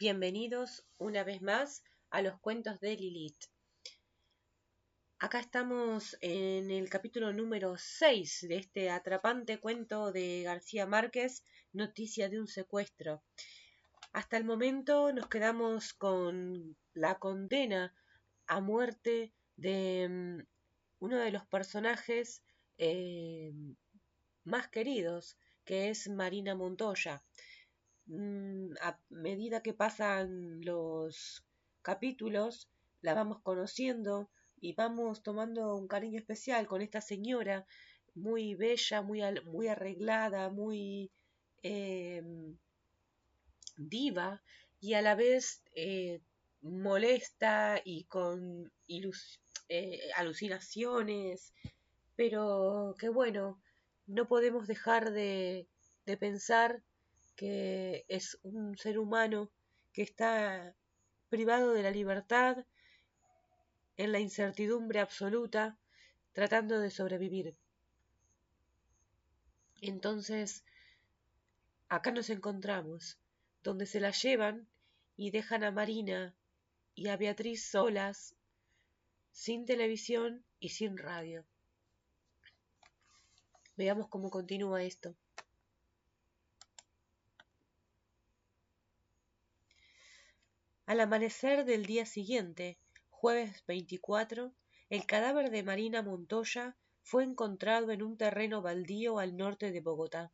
Bienvenidos una vez más a los cuentos de Lilith. Acá estamos en el capítulo número 6 de este atrapante cuento de García Márquez, Noticia de un secuestro. Hasta el momento nos quedamos con la condena a muerte de uno de los personajes más queridos, que es Marina Montoya. A medida que pasan los capítulos, la vamos conociendo y vamos tomando un cariño especial con esta señora muy bella, muy arreglada, muy eh, diva y a la vez molesta y con alucinaciones, pero que bueno, no podemos dejar de pensar que es un ser humano que está privado de la libertad en la incertidumbre absoluta, tratando de sobrevivir. Entonces, acá nos encontramos, donde se la llevan y dejan a Marina y a Beatriz solas, sin televisión y sin radio. Veamos cómo continúa esto. Al amanecer del día siguiente, jueves 24, el cadáver de Marina Montoya fue encontrado en un terreno baldío al norte de Bogotá.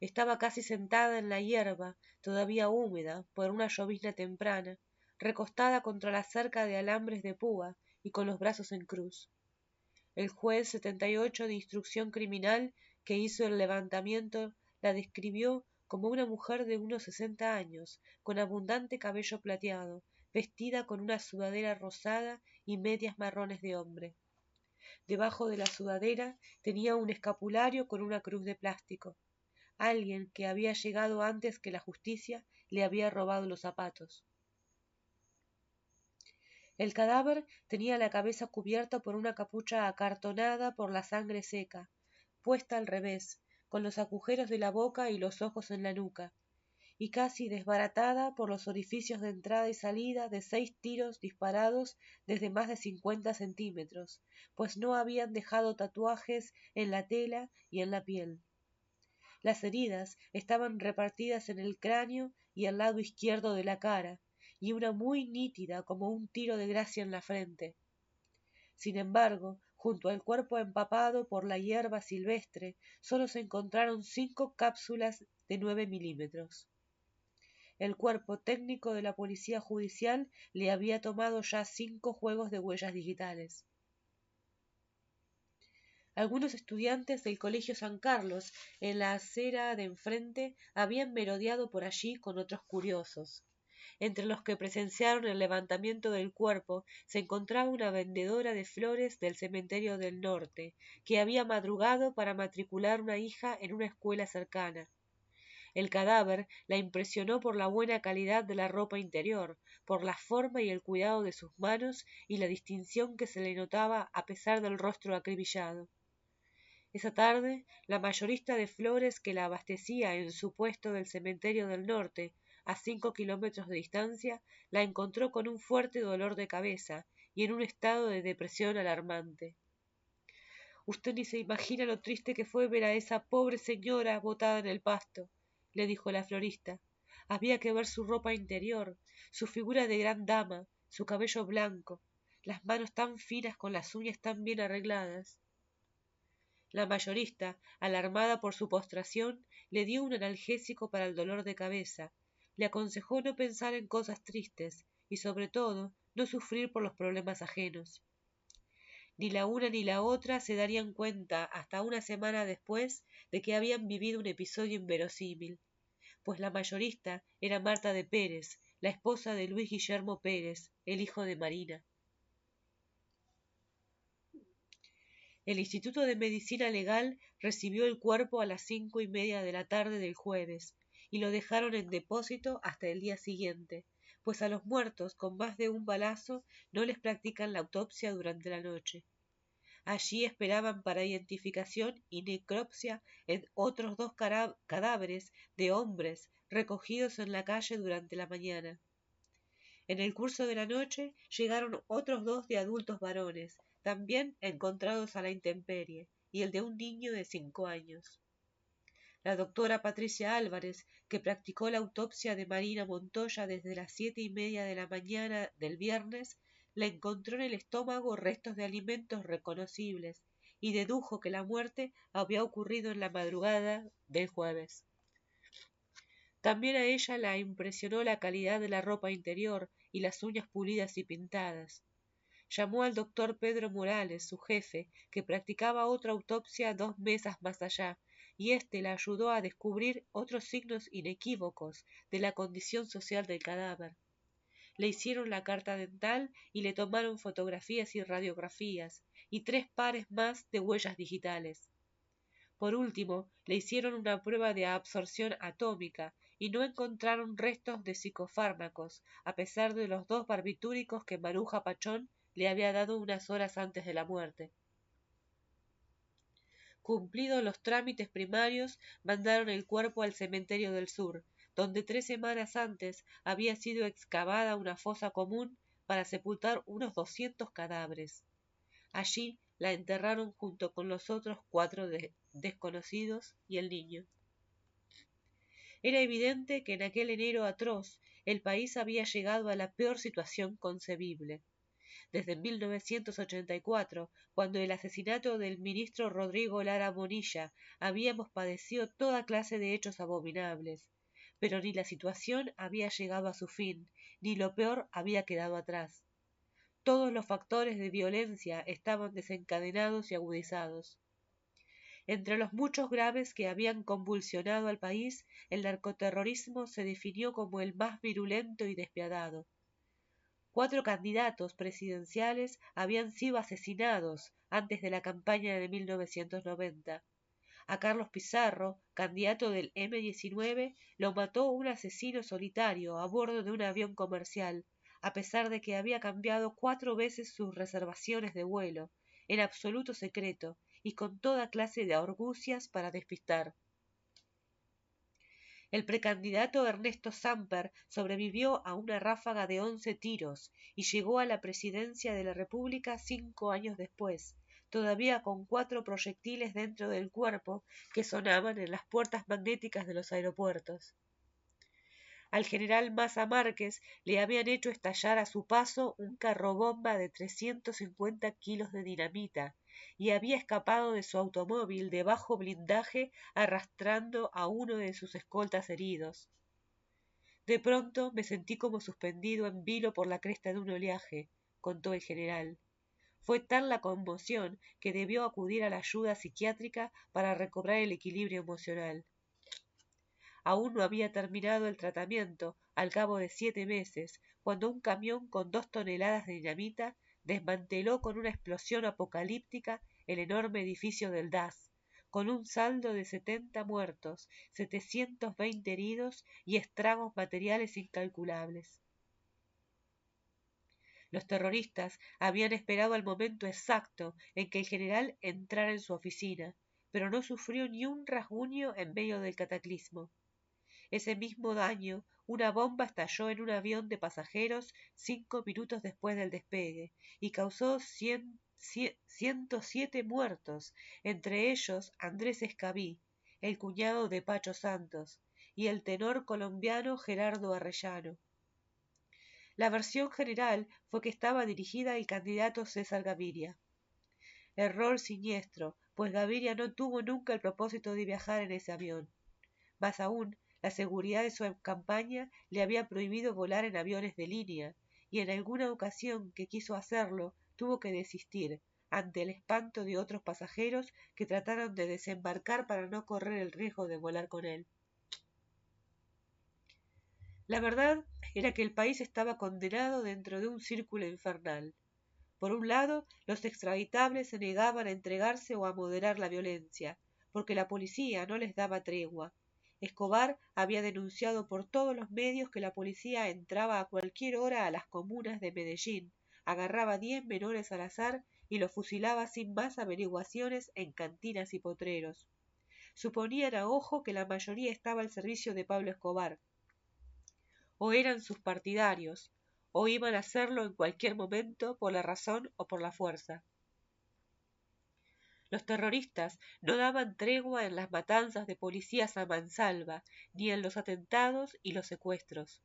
Estaba casi sentada en la hierba, todavía húmeda por una llovizna temprana, recostada contra la cerca de alambres de púa y con los brazos en cruz. El juez 78 de instrucción criminal que hizo el levantamiento la describió como una mujer de unos 60 años, con abundante cabello plateado, vestida con una sudadera rosada y medias marrones de hombre. Debajo de la sudadera tenía un escapulario con una cruz de plástico. Alguien que había llegado antes que la justicia le había robado los zapatos. El cadáver tenía la cabeza cubierta por una capucha acartonada por la sangre seca, puesta al revés, con los agujeros de la boca y los ojos en la nuca, y casi desbaratada por los orificios de entrada y salida de 6 tiros disparados desde más de 50 centímetros, pues no habían dejado tatuajes en la tela y en la piel. Las heridas estaban repartidas en el cráneo y al lado izquierdo de la cara, y una muy nítida como un tiro de gracia en la frente. Sin embargo, junto al cuerpo empapado por la hierba silvestre, solo se encontraron 5 cápsulas de 9 milímetros. El cuerpo técnico de la policía judicial le había tomado ya 5 juegos de huellas digitales. Algunos estudiantes del Colegio San Carlos, en la acera de enfrente, habían merodeado por allí con otros curiosos. Entre los que presenciaron el levantamiento del cuerpo se encontraba una vendedora de flores del cementerio del norte, que había madrugado para matricular una hija en una escuela cercana. El cadáver la impresionó por la buena calidad de la ropa interior, por la forma y el cuidado de sus manos y la distinción que se le notaba a pesar del rostro acribillado. Esa tarde, la mayorista de flores que la abastecía en su puesto del cementerio del norte, a 5 kilómetros de distancia, la encontró con un fuerte dolor de cabeza y en un estado de depresión alarmante. Usted ni se imagina lo triste que fue ver a esa pobre señora botada en el pasto, le dijo la florista. Había que ver su ropa interior, su figura de gran dama, su cabello blanco, las manos tan finas con las uñas tan bien arregladas. La mayorista, alarmada por su postración, le dio un analgésico para el dolor de cabeza, le aconsejó no pensar en cosas tristes y, sobre todo, no sufrir por los problemas ajenos. Ni la una ni la otra se darían cuenta hasta una semana después de que habían vivido un episodio inverosímil, pues la mayorista era Marta de Pérez, la esposa de Luis Guillermo Pérez, el hijo de Marina. El Instituto de Medicina Legal recibió el cuerpo a las 5:30 de la tarde del jueves y lo dejaron en depósito hasta el día siguiente, pues a los muertos con más de un balazo no les practican la autopsia durante la noche. Allí esperaban para identificación y necropsia en otros dos cadáveres de hombres recogidos en la calle durante la mañana. En el curso de la noche llegaron otros dos de adultos varones, también encontrados a la intemperie, y el de un niño de 5 años. La doctora Patricia Álvarez, que practicó la autopsia de Marina Montoya desde las 7:30 de la mañana del viernes, le encontró en el estómago restos de alimentos reconocibles y dedujo que la muerte había ocurrido en la madrugada del jueves. También a ella la impresionó la calidad de la ropa interior y las uñas pulidas y pintadas. Llamó al doctor Pedro Morales, su jefe, que practicaba otra autopsia 2 mesas más allá, y éste la ayudó a descubrir otros signos inequívocos de la condición social del cadáver. Le hicieron la carta dental y le tomaron fotografías y radiografías, y 3 pares más de huellas digitales. Por último, le hicieron una prueba de absorción atómica y no encontraron restos de psicofármacos, a pesar de los 2 barbitúricos que Maruja Pachón le había dado unas horas antes de la muerte. Cumplidos los trámites primarios, mandaron el cuerpo al cementerio del sur, donde 3 semanas antes había sido excavada una fosa común para sepultar unos 200 cadáveres. Allí la enterraron junto con los otros 4 desconocidos y el niño. Era evidente que en aquel enero atroz el país había llegado a la peor situación concebible. Desde 1984, cuando el asesinato del ministro Rodrigo Lara Bonilla, habíamos padecido toda clase de hechos abominables, pero ni la situación había llegado a su fin, ni lo peor había quedado atrás. Todos los factores de violencia estaban desencadenados y agudizados. Entre los muchos graves que habían convulsionado al país, el narcoterrorismo se definió como el más virulento y despiadado. 4 candidatos presidenciales habían sido asesinados antes de la campaña de 1990. A Carlos Pizarro, candidato del M-19, lo mató un asesino solitario a bordo de un avión comercial, a pesar de que había cambiado 4 veces sus reservaciones de vuelo, en absoluto secreto y con toda clase de argucias para despistar. El precandidato Ernesto Samper sobrevivió a una ráfaga de 11 tiros y llegó a la presidencia de la República 5 años después, todavía con 4 proyectiles dentro del cuerpo que sonaban en las puertas magnéticas de los aeropuertos. Al general Maza Márquez le habían hecho estallar a su paso un carrobomba de 350 kilos de dinamita y había escapado de su automóvil de bajo blindaje arrastrando a uno de sus escoltas heridos. De pronto me sentí como suspendido en vilo por la cresta de un oleaje, contó el general. Fue tal la conmoción que debió acudir a la ayuda psiquiátrica para recobrar el equilibrio emocional. Aún no había terminado el tratamiento, al cabo de 7 meses, cuando un camión con 2 toneladas de dinamita desmanteló con una explosión apocalíptica el enorme edificio del DAS, con un saldo de 70 muertos, 720 heridos y estragos materiales incalculables. Los terroristas habían esperado el momento exacto en que el general entrara en su oficina, pero no sufrió ni un rasguño en medio del cataclismo. Ese mismo año, una bomba estalló en un avión de pasajeros 5 minutos después del despegue y causó 107 muertos, entre ellos Andrés Escabí, el cuñado de Pacho Santos, y el tenor colombiano Gerardo Arrellano. La versión general fue que estaba dirigida al candidato César Gaviria. Error siniestro, pues Gaviria no tuvo nunca el propósito de viajar en ese avión. Más aún, la seguridad de su campaña le había prohibido volar en aviones de línea, y en alguna ocasión que quiso hacerlo, tuvo que desistir, ante el espanto de otros pasajeros que trataron de desembarcar para no correr el riesgo de volar con él. La verdad era que el país estaba condenado dentro de un círculo infernal. Por un lado, los extraditables se negaban a entregarse o a moderar la violencia, porque la policía no les daba tregua. Escobar había denunciado por todos los medios que la policía entraba a cualquier hora a las comunas de Medellín, agarraba 10 menores al azar y los fusilaba sin más averiguaciones en cantinas y potreros. Suponían a ojo que la mayoría estaba al servicio de Pablo Escobar. O eran sus partidarios, o iban a hacerlo en cualquier momento por la razón o por la fuerza. Los terroristas no daban tregua en las matanzas de policías a mansalva, ni en los atentados y los secuestros.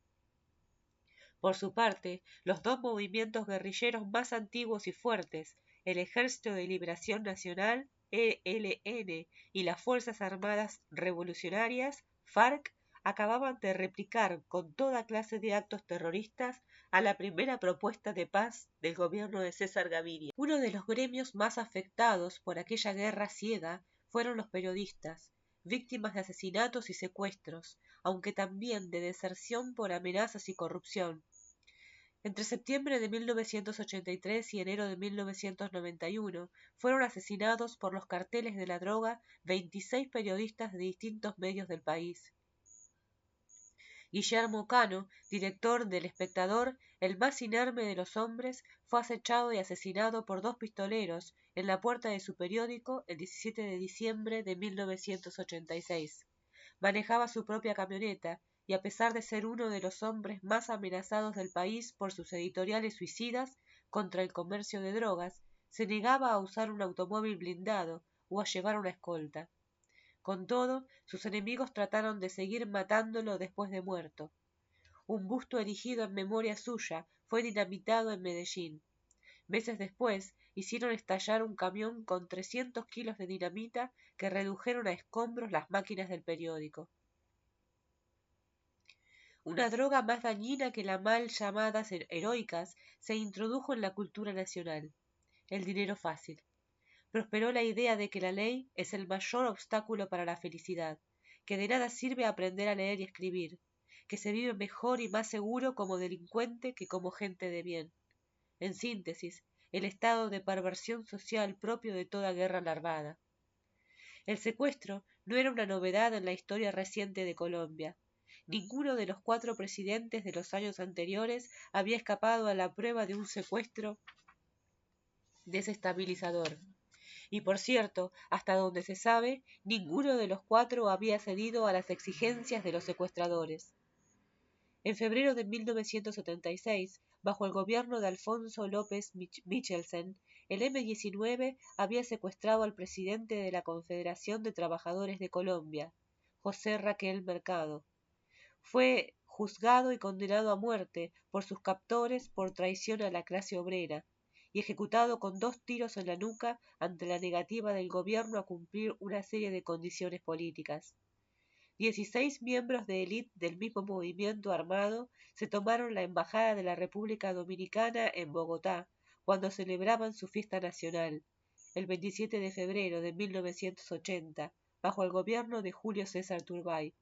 Por su parte, los dos movimientos guerrilleros más antiguos y fuertes, el Ejército de Liberación Nacional, ELN, y las Fuerzas Armadas Revolucionarias, FARC, acababan de replicar con toda clase de actos terroristas a la primera propuesta de paz del gobierno de César Gaviria. Uno de los gremios más afectados por aquella guerra ciega fueron los periodistas, víctimas de asesinatos y secuestros, aunque también de deserción por amenazas y corrupción. Entre septiembre de 1983 y enero de 1991 fueron asesinados por los carteles de la droga 26 periodistas de distintos medios del país. Guillermo Cano, director del Espectador, el más inerme de los hombres, fue acechado y asesinado por dos pistoleros en la puerta de su periódico el 17 de diciembre de 1986. Manejaba su propia camioneta y a pesar de ser uno de los hombres más amenazados del país por sus editoriales suicidas contra el comercio de drogas, se negaba a usar un automóvil blindado o a llevar una escolta. Con todo, sus enemigos trataron de seguir matándolo después de muerto. Un busto erigido en memoria suya fue dinamitado en Medellín. Meses después, hicieron estallar un camión con 300 kilos de dinamita que redujeron a escombros las máquinas del periódico. Una droga más dañina que las mal llamadas heroicas se introdujo en la cultura nacional: el dinero fácil. Prosperó la idea de que la ley es el mayor obstáculo para la felicidad, que de nada sirve aprender a leer y escribir, que se vive mejor y más seguro como delincuente que como gente de bien. En síntesis, el estado de perversión social propio de toda guerra larvada. El secuestro no era una novedad en la historia reciente de Colombia. Ninguno de los 4 presidentes de los años anteriores había escapado a la prueba de un secuestro desestabilizador. Y por cierto, hasta donde se sabe, ninguno de los 4 había cedido a las exigencias de los secuestradores. En febrero de 1976, bajo el gobierno de Alfonso López Michelsen, el M-19 había secuestrado al presidente de la Confederación de Trabajadores de Colombia, José Raquel Mercado. Fue juzgado y condenado a muerte por sus captores por traición a la clase obrera, y ejecutado con 2 tiros en la nuca ante la negativa del gobierno a cumplir una serie de condiciones políticas. 16 miembros de élite del mismo movimiento armado se tomaron la embajada de la República Dominicana en Bogotá cuando celebraban su fiesta nacional, el 27 de febrero de 1980, bajo el gobierno de Julio César Turbay.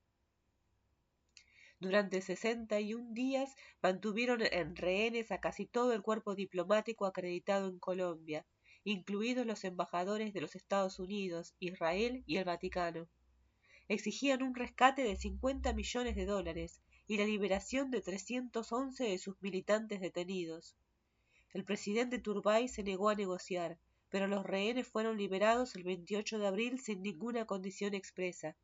Durante 61 días mantuvieron en rehenes a casi todo el cuerpo diplomático acreditado en Colombia, incluidos los embajadores de los Estados Unidos, Israel y el Vaticano. Exigían un rescate de 50 millones de dólares y la liberación de 311 de sus militantes detenidos. El presidente Turbay se negó a negociar, pero los rehenes fueron liberados el 28 de abril sin ninguna condición expresa,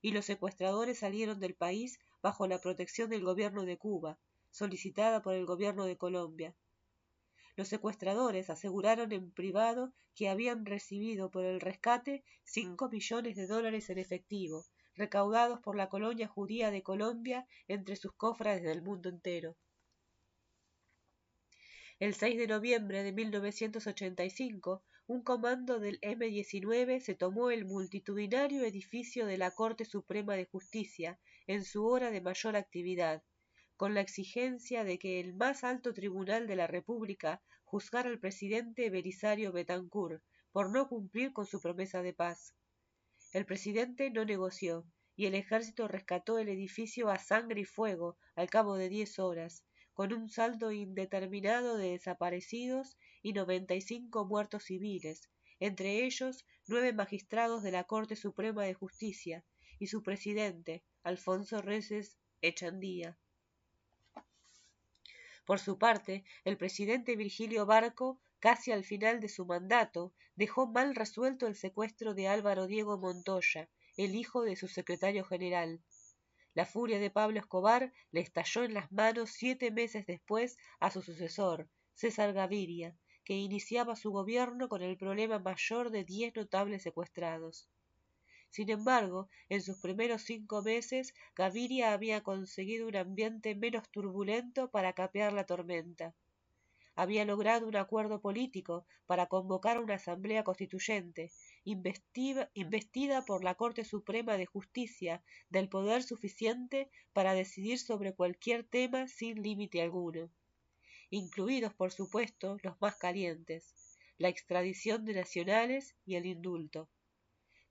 y los secuestradores salieron del país bajo la protección del gobierno de Cuba, solicitada por el gobierno de Colombia. Los secuestradores aseguraron en privado que habían recibido por el rescate 5 millones de dólares en efectivo, recaudados por la colonia judía de Colombia entre sus cofrades del mundo entero. El 6 de noviembre de 1985, un comando del M-19 se tomó el multitudinario edificio de la Corte Suprema de Justicia en su hora de mayor actividad, con la exigencia de que el más alto tribunal de la República juzgara al presidente Belisario Betancur por no cumplir con su promesa de paz. El presidente no negoció, y el ejército rescató el edificio a sangre y fuego al cabo de 10 horas, con un saldo indeterminado de desaparecidos y 95 muertos civiles, entre ellos 9 magistrados de la Corte Suprema de Justicia y su presidente, Alfonso Reyes Echandía. Por su parte, el presidente Virgilio Barco casi al final de su mandato, dejó mal resuelto el secuestro de Álvaro Diego Montoya, el hijo de su secretario general. La furia de Pablo Escobar le estalló en las manos 7 meses después a su sucesor, César Gaviria, que iniciaba su gobierno con el problema mayor de 10 notables secuestrados. Sin embargo, en sus primeros 5 meses, Gaviria había conseguido un ambiente menos turbulento para capear la tormenta. Había logrado un acuerdo político para convocar una asamblea constituyente, investida por la Corte Suprema de Justicia del poder suficiente para decidir sobre cualquier tema sin límite alguno, incluidos, por supuesto, los más calientes, la extradición de nacionales y el indulto.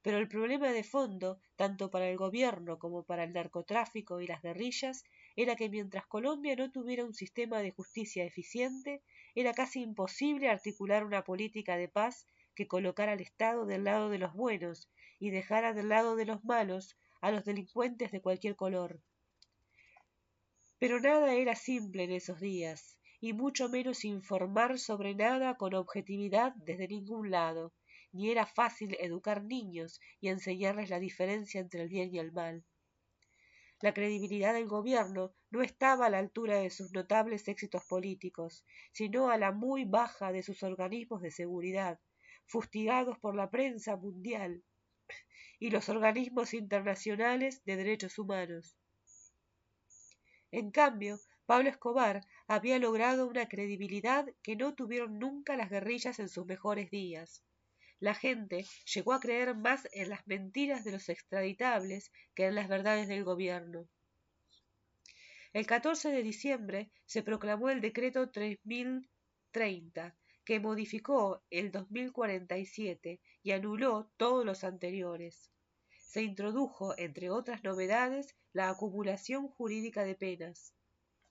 Pero el problema de fondo, tanto para el gobierno como para el narcotráfico y las guerrillas, era que mientras Colombia no tuviera un sistema de justicia eficiente, era casi imposible articular una política de paz que colocara al Estado del lado de los buenos y dejara del lado de los malos a los delincuentes de cualquier color. Pero nada era simple en esos días, y mucho menos informar sobre nada con objetividad desde ningún lado, ni era fácil educar niños y enseñarles la diferencia entre el bien y el mal. La credibilidad del gobierno no estaba a la altura de sus notables éxitos políticos, sino a la muy baja de sus organismos de seguridad, fustigados por la prensa mundial y los organismos internacionales de derechos humanos. En cambio, Pablo Escobar había logrado una credibilidad que no tuvieron nunca las guerrillas en sus mejores días. La gente llegó a creer más en las mentiras de los extraditables que en las verdades del gobierno. El 14 de diciembre se proclamó el decreto 3030, que modificó el 2047 y anuló todos los anteriores. Se introdujo, entre otras novedades, la acumulación jurídica de penas.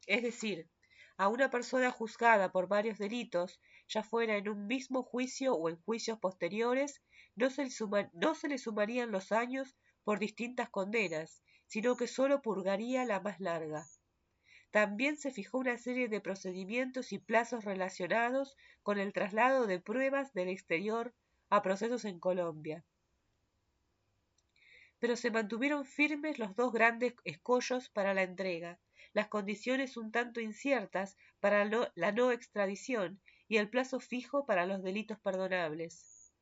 Es decir, a una persona juzgada por varios delitos, ya fuera en un mismo juicio o en juicios posteriores, no se le sumarían los años por distintas condenas, sino que sólo purgaría la más larga. También se fijó una serie de procedimientos y plazos relacionados con el traslado de pruebas del exterior a procesos en Colombia. Pero se mantuvieron firmes los dos grandes escollos para la entrega, las condiciones un tanto inciertas para la no extradición y el plazo fijo para los delitos perdonables.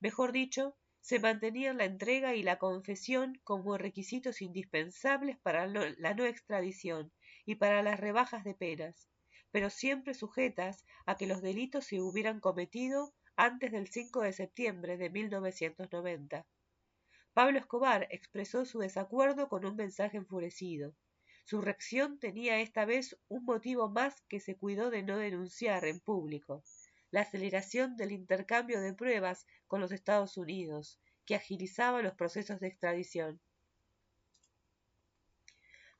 Mejor dicho, se mantenían la entrega y la confesión como requisitos indispensables para la no extradición y para las rebajas de penas, pero siempre sujetas a que los delitos se hubieran cometido antes del 5 de septiembre de 1990. Pablo Escobar expresó su desacuerdo con un mensaje enfurecido. Su reacción tenía esta vez un motivo más que se cuidó de no denunciar en público: la aceleración del intercambio de pruebas con los Estados Unidos, que agilizaba los procesos de extradición.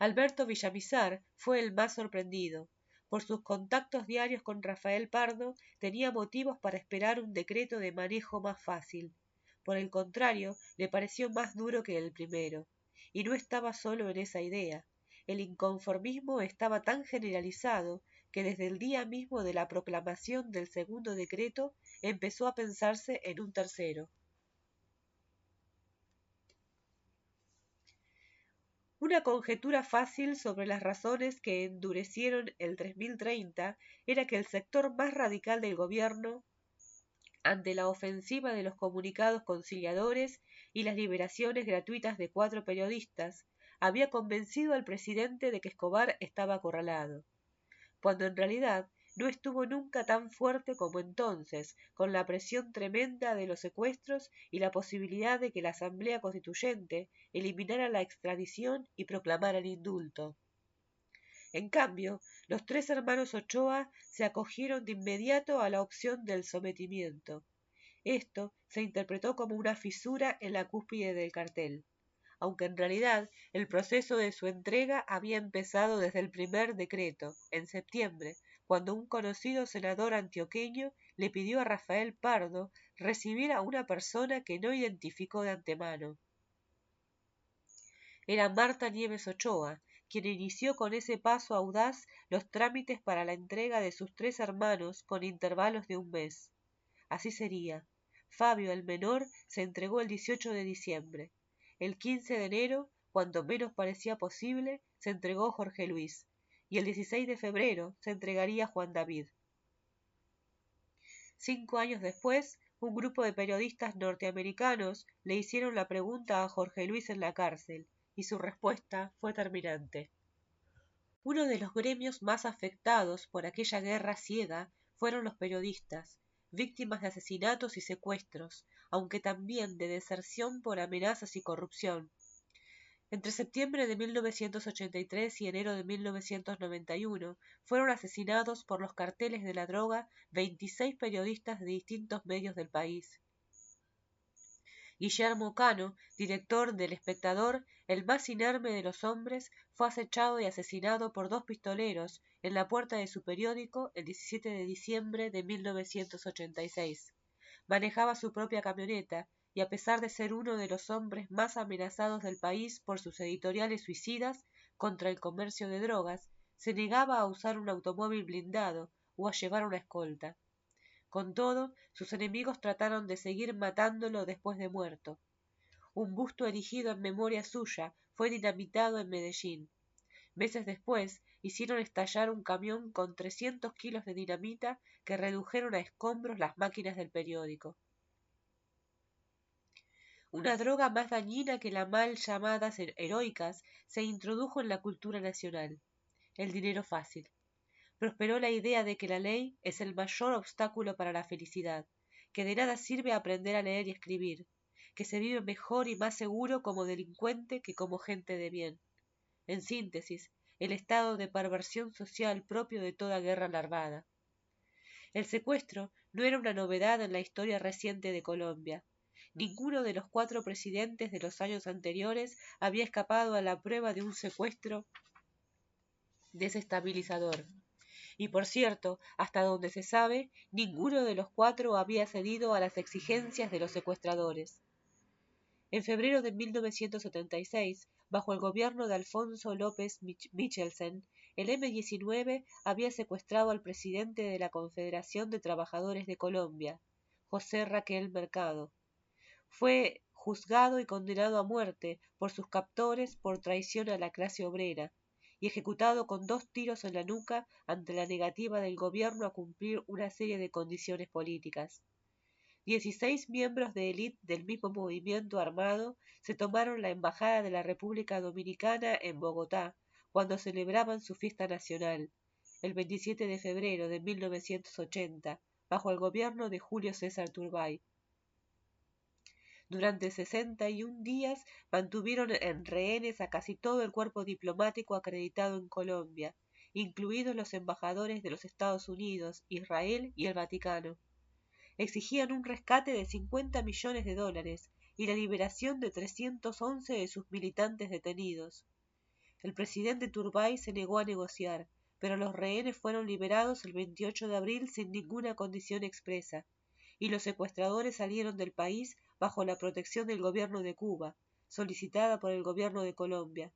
Alberto Villamizar fue el más sorprendido. Por sus contactos diarios con Rafael Pardo, tenía motivos para esperar un decreto de manejo más fácil. Por el contrario, le pareció más duro que el primero. Y no estaba solo en esa idea. El inconformismo estaba tan generalizado que desde el día mismo de la proclamación del segundo decreto empezó a pensarse en un tercero. Una conjetura fácil sobre las razones que endurecieron el 3030 era que el sector más radical del gobierno, ante la ofensiva de los comunicados conciliadores y las liberaciones gratuitas de 4 periodistas, había convencido al presidente de que Escobar estaba acorralado, cuando en realidad no estuvo nunca tan fuerte como entonces, con la presión tremenda de los secuestros y la posibilidad de que la Asamblea Constituyente eliminara la extradición y proclamara el indulto. En cambio, los 3 hermanos Ochoa se acogieron de inmediato a la opción del sometimiento. Esto se interpretó como una fisura en la cúspide del cartel, aunque en realidad el proceso de su entrega había empezado desde el primer decreto, en septiembre, cuando un conocido senador antioqueño le pidió a Rafael Pardo recibir a una persona que no identificó de antemano. Era Marta Nieves Ochoa, quien inició con ese paso audaz los trámites para la entrega de sus 3 hermanos con intervalos de un mes. Así sería. Fabio, el menor, se entregó el 18 de diciembre. El 15 de enero, cuando menos parecía posible, se entregó Jorge Luis, y el 16 de febrero se entregaría Juan David. 5 años después, un grupo de periodistas norteamericanos le hicieron la pregunta a Jorge Luis en la cárcel, y su respuesta fue terminante. Uno de los gremios más afectados por aquella guerra ciega fueron los periodistas, víctimas de asesinatos y secuestros, aunque también de deserción por amenazas y corrupción. Entre septiembre de 1983 y enero de 1991 fueron asesinados por los carteles de la droga 26 periodistas de distintos medios del país. Guillermo Cano, director del Espectador, el más inerme de los hombres, fue acechado y asesinado por 2 pistoleros en la puerta de su periódico el 17 de diciembre de 1986. Manejaba su propia camioneta y a pesar de ser uno de los hombres más amenazados del país por sus editoriales suicidas contra el comercio de drogas, se negaba a usar un automóvil blindado o a llevar una escolta. Con todo, sus enemigos trataron de seguir matándolo después de muerto. Un busto erigido en memoria suya fue dinamitado en Medellín. Meses después, hicieron estallar un camión con 300 kilos de dinamita que redujeron a escombros las máquinas del periódico. Una droga más dañina que las mal llamadas heroicas se introdujo en la cultura nacional: el dinero fácil. Prosperó la idea de que la ley es el mayor obstáculo para la felicidad, que de nada sirve aprender a leer y escribir, que se vive mejor y más seguro como delincuente que como gente de bien. En síntesis, el estado de perversión social propio de toda guerra larvada. El secuestro no era una novedad en la historia reciente de Colombia. Ninguno de los 4 presidentes de los años anteriores había escapado a la prueba de un secuestro desestabilizador. Y por cierto, hasta donde se sabe, ninguno de los 4 había cedido a las exigencias de los secuestradores. En febrero de 1976, bajo el gobierno de Alfonso López Michelsen, el M-19 había secuestrado al presidente de la Confederación de Trabajadores de Colombia, José Raquel Mercado. Fue juzgado y condenado a muerte por sus captores por traición a la clase obrera, y ejecutado con 2 tiros en la nuca ante la negativa del gobierno a cumplir una serie de condiciones políticas. 16 miembros de élite del mismo movimiento armado se tomaron la embajada de la República Dominicana en Bogotá cuando celebraban su fiesta nacional, el 27 de febrero de 1980, bajo el gobierno de Julio César Turbay. Durante 61 días mantuvieron en rehenes a casi todo el cuerpo diplomático acreditado en Colombia, incluidos los embajadores de los Estados Unidos, Israel y el Vaticano. Exigían un rescate de 50 millones de dólares y la liberación de 311 de sus militantes detenidos. El presidente Turbay se negó a negociar, pero los rehenes fueron liberados el 28 de abril sin ninguna condición expresa, y los secuestradores salieron del país bajo la protección del gobierno de Cuba, solicitada por el gobierno de Colombia.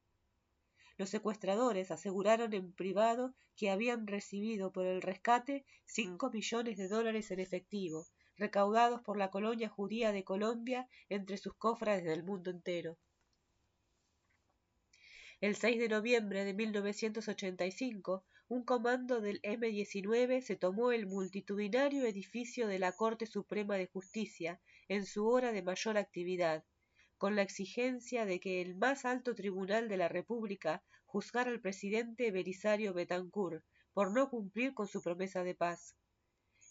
Los secuestradores aseguraron en privado que habían recibido por el rescate 5 millones de dólares en efectivo, recaudados por la colonia judía de Colombia entre sus cofrades del mundo entero. El 6 de noviembre de 1985, un comando del M-19 se tomó el multitudinario edificio de la Corte Suprema de Justicia en su hora de mayor actividad, con la exigencia de que el más alto tribunal de la República juzgara al presidente Belisario Betancourt por no cumplir con su promesa de paz.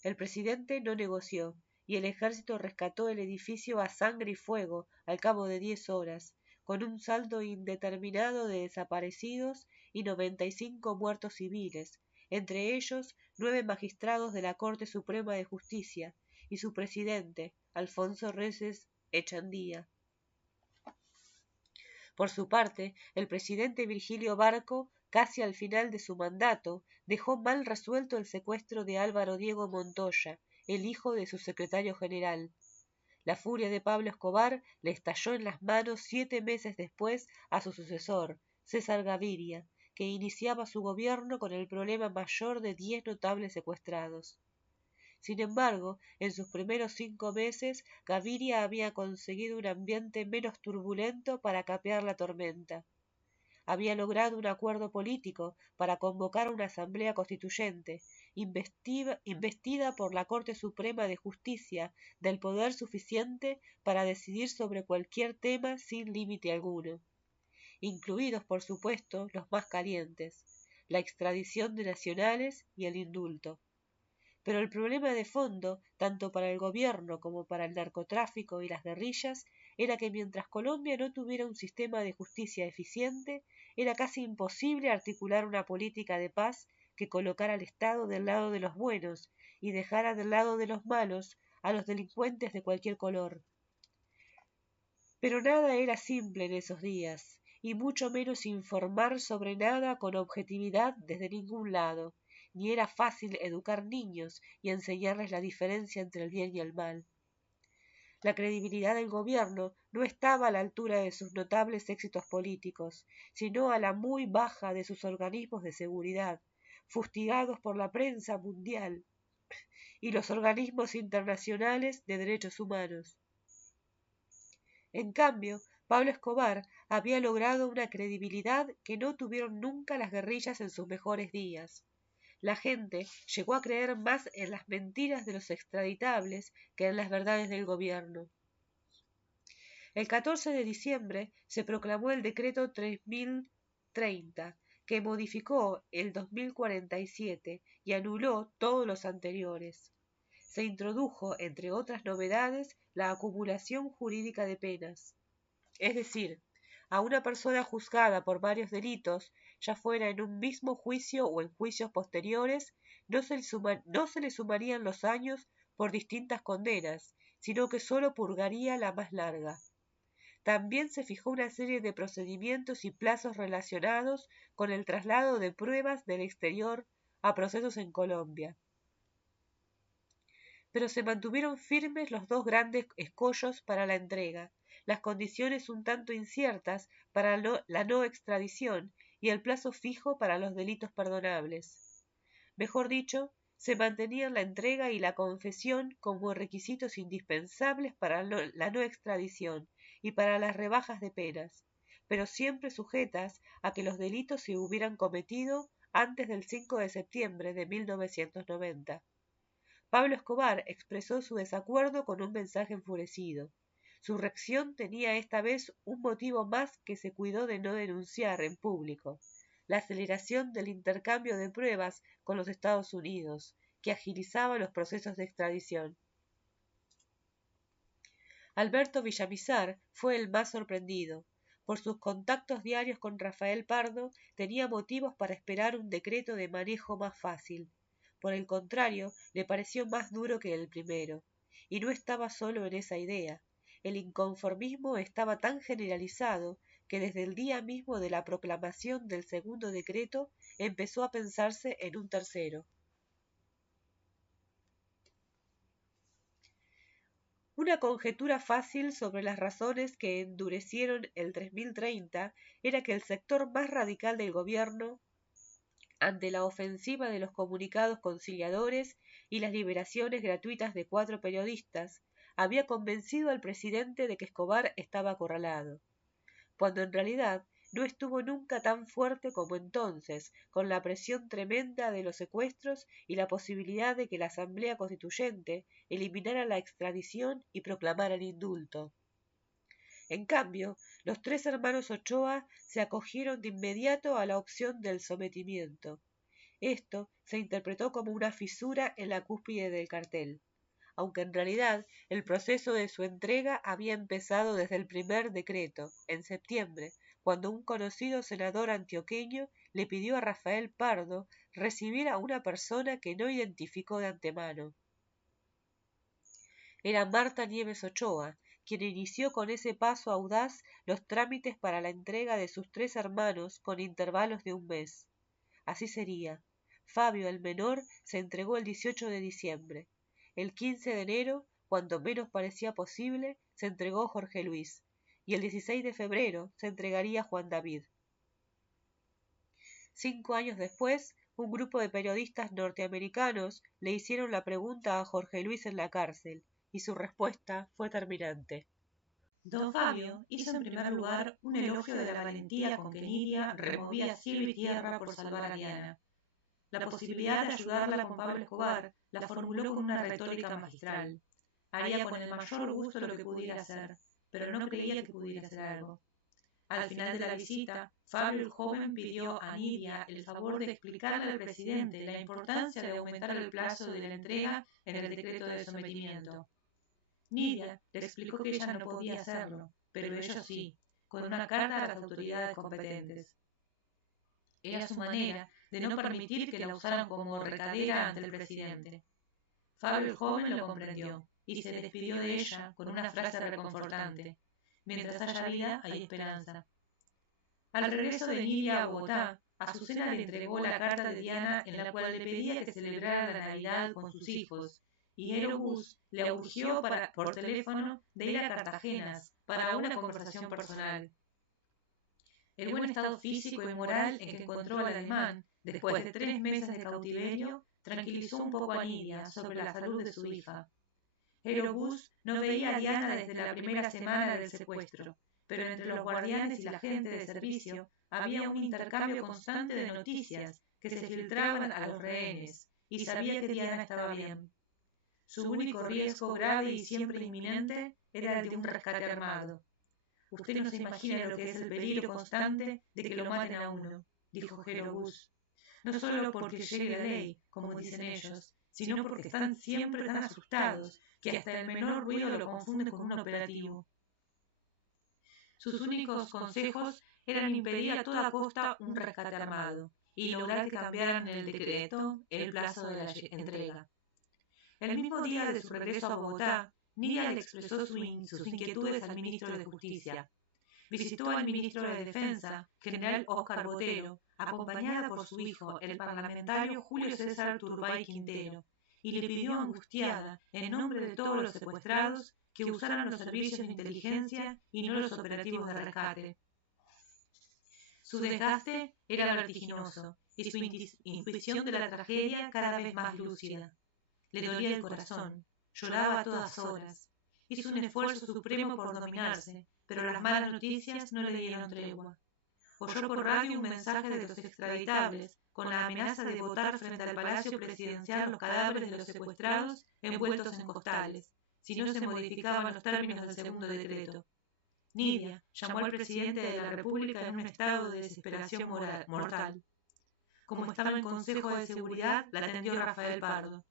El presidente no negoció, y el ejército rescató el edificio a sangre y fuego al cabo de 10 horas, con un saldo indeterminado de desaparecidos y 95 muertos civiles, entre ellos 9 magistrados de la Corte Suprema de Justicia y su presidente, Alfonso Reyes Echandía. Por su parte, el presidente Virgilio Barco, casi al final de su mandato, dejó mal resuelto el secuestro de Álvaro Diego Montoya, el hijo de su secretario general. La furia de Pablo Escobar le estalló en las manos 7 meses después a su sucesor, César Gaviria, que iniciaba su gobierno con el problema mayor de 10 notables secuestrados. Sin embargo, en sus primeros 5 meses, Gaviria había conseguido un ambiente menos turbulento para capear la tormenta. Había logrado un acuerdo político para convocar una asamblea constituyente, investida por la Corte Suprema de Justicia del poder suficiente para decidir sobre cualquier tema sin límite alguno, incluidos por supuesto los más calientes, la extradición de nacionales y el indulto. Pero el problema de fondo, tanto para el gobierno como para el narcotráfico y las guerrillas, era que mientras Colombia no tuviera un sistema de justicia eficiente, era casi imposible articular una política de paz que colocara al Estado del lado de los buenos y dejara del lado de los malos a los delincuentes de cualquier color. Pero nada era simple en esos días, y mucho menos informar sobre nada con objetividad desde ningún lado, ni era fácil educar niños y enseñarles la diferencia entre el bien y el mal. La credibilidad del gobierno no estaba a la altura de sus notables éxitos políticos, sino a la muy baja de sus organismos de seguridad, fustigados por la prensa mundial y los organismos internacionales de derechos humanos. En cambio, Pablo Escobar había logrado una credibilidad que no tuvieron nunca las guerrillas en sus mejores días. La gente llegó a creer más en las mentiras de los extraditables que en las verdades del gobierno. El 14 de diciembre se proclamó el decreto 3030, que modificó el 2047 y anuló todos los anteriores. Se introdujo, entre otras novedades, la acumulación jurídica de penas. Es decir, a una persona juzgada por varios delitos, ya fuera en un mismo juicio o en juicios posteriores, no se le sumarían los años por distintas condenas, sino que sólo purgaría la más larga. También se fijó una serie de procedimientos y plazos relacionados con el traslado de pruebas del exterior a procesos en Colombia. Pero se mantuvieron firmes los dos grandes escollos para la entrega, las condiciones un tanto inciertas para la no extradición y el plazo fijo para los delitos perdonables. Mejor dicho, se mantenían la entrega y la confesión como requisitos indispensables para la no extradición y para las rebajas de penas, pero siempre sujetas a que los delitos se hubieran cometido antes del 5 de septiembre de 1990. Pablo Escobar expresó su desacuerdo con un mensaje enfurecido. Su reacción tenía esta vez un motivo más que se cuidó de no denunciar en público: la aceleración del intercambio de pruebas con los Estados Unidos, que agilizaba los procesos de extradición. Alberto Villamizar fue el más sorprendido. Por sus contactos diarios con Rafael Pardo, tenía motivos para esperar un decreto de manejo más fácil. Por el contrario, le pareció más duro que el primero. Y no estaba solo en esa idea. El inconformismo estaba tan generalizado que desde el día mismo de la proclamación del segundo decreto empezó a pensarse en un tercero. Una conjetura fácil sobre las razones que endurecieron el 3030 era que el sector más radical del gobierno, ante la ofensiva de los comunicados conciliadores y las liberaciones gratuitas de 4 periodistas, había convencido al presidente de que Escobar estaba acorralado, cuando en realidad no estuvo nunca tan fuerte como entonces, con la presión tremenda de los secuestros y la posibilidad de que la Asamblea Constituyente eliminara la extradición y proclamara el indulto. En cambio, los 3 hermanos Ochoa se acogieron de inmediato a la opción del sometimiento. Esto se interpretó como una fisura en la cúspide del cartel, aunque en realidad el proceso de su entrega había empezado desde el primer decreto, en septiembre, cuando un conocido senador antioqueño le pidió a Rafael Pardo recibir a una persona que no identificó de antemano. Era Marta Nieves Ochoa, quien inició con ese paso audaz los trámites para la entrega de sus 3 hermanos con intervalos de un mes. Así sería. Fabio, el menor, se entregó el 18 de diciembre. El 15 de enero, cuando menos parecía posible, se entregó Jorge Luis, y el 16 de febrero se entregaría Juan David. 5 años después, un grupo de periodistas norteamericanos le hicieron la pregunta a Jorge Luis en la cárcel, y su respuesta fue terminante. Don Fabio hizo en primer lugar un elogio de la valentía con que Nidia removía cielo y tierra por salvar a Diana. La posibilidad de ayudarla con Pablo Escobar la formuló con una retórica magistral. Haría con el mayor gusto lo que pudiera hacer, pero no creía que pudiera hacer algo. Al final de la visita, Fabio el joven pidió a Nidia el favor de explicarle al presidente la importancia de aumentar el plazo de la entrega en el decreto de sometimiento. Nidia le explicó que ella no podía hacerlo, pero ellos sí, con una carta a las autoridades competentes. Era su manera de no permitir que la usaran como recadera ante el presidente. Fabio el joven lo comprendió y se despidió de ella con una frase reconfortante: mientras haya vida hay esperanza. Al regreso de Nidia a Bogotá, Azucena le entregó la carta de Diana en la cual le pedía que celebrara la Navidad con sus hijos, y Aerobús le urgió por teléfono de ir a Cartagena para una conversación personal. El buen estado físico y moral en que encontró al alemán, después de 3 meses de cautiverio, tranquilizó un poco a Nidia sobre la salud de su hija. Aerobús no veía a Diana desde la primera semana del secuestro, pero entre los guardianes y la gente de servicio había un intercambio constante de noticias que se filtraban a los rehenes, y sabía que Diana estaba bien. Su único riesgo grave y siempre inminente era el de un rescate armado. Usted no se imagina lo que es el peligro constante de que lo maten a uno, dijo Aerobús. No solo porque llegue la ley, como dicen ellos, sino porque están siempre tan asustados que hasta el menor ruido lo confunden con un operativo. Sus únicos consejos eran impedir a toda costa un rescate armado y lograr que cambiaran en el decreto el plazo de la entrega. El mismo día de su regreso a Bogotá, Nidia le expresó sus inquietudes al ministro de Justicia. Visitó al ministro de Defensa, general Óscar Botero, acompañada por su hijo, el parlamentario Julio César Turbay Quintero, y le pidió angustiada, en nombre de todos los secuestrados, que usaran los servicios de inteligencia y no los operativos de rescate. Su desgaste era vertiginoso y su intuición de la tragedia cada vez más lúcida. Le dolía el corazón, lloraba a todas horas. Hizo un esfuerzo supremo por dominarse, pero las malas noticias no le dieron tregua. Oyó por radio un mensaje de los extraditables, con la amenaza de botar frente al Palacio Presidencial los cadáveres de los secuestrados envueltos en costales, si no se modificaban los términos del segundo decreto. Nidia llamó al presidente de la República en un estado de desesperación mortal. Como estaba en Consejo de Seguridad, la atendió Rafael Pardo.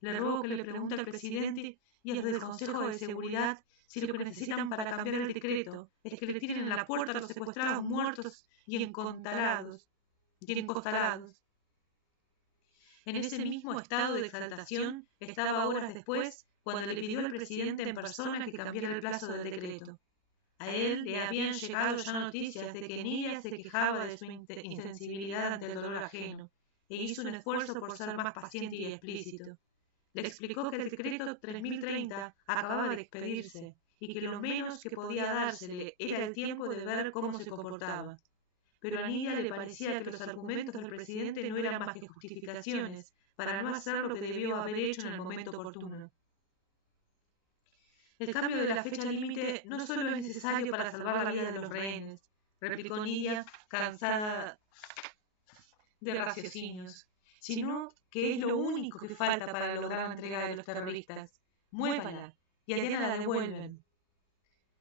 Le ruego que le pregunte al presidente y a los del Consejo de Seguridad si lo que necesitan para cambiar el decreto es que le tiren en la puerta a los secuestrados muertos y encostalados. En ese mismo estado de exaltación estaba horas después cuando le pidió al presidente en persona que cambiara el plazo del decreto. A él le habían llegado ya noticias de que Nidia se quejaba de su insensibilidad ante el dolor ajeno, e hizo un esfuerzo por ser más paciente y explícito. Le explicó que el decreto 3030 acababa de expedirse y que lo menos que podía dársele era el tiempo de ver cómo se comportaba. Pero a Nidia le parecía que los argumentos del presidente no eran más que justificaciones para no hacer lo que debió haber hecho en el momento oportuno. El cambio de la fecha límite no solo es necesario para salvar la vida de los rehenes, replicó Nidia, cansada de raciocinios, sino que es lo único que falta para lograr la entrega de los terroristas. Muévala, y a Diana la devuelven.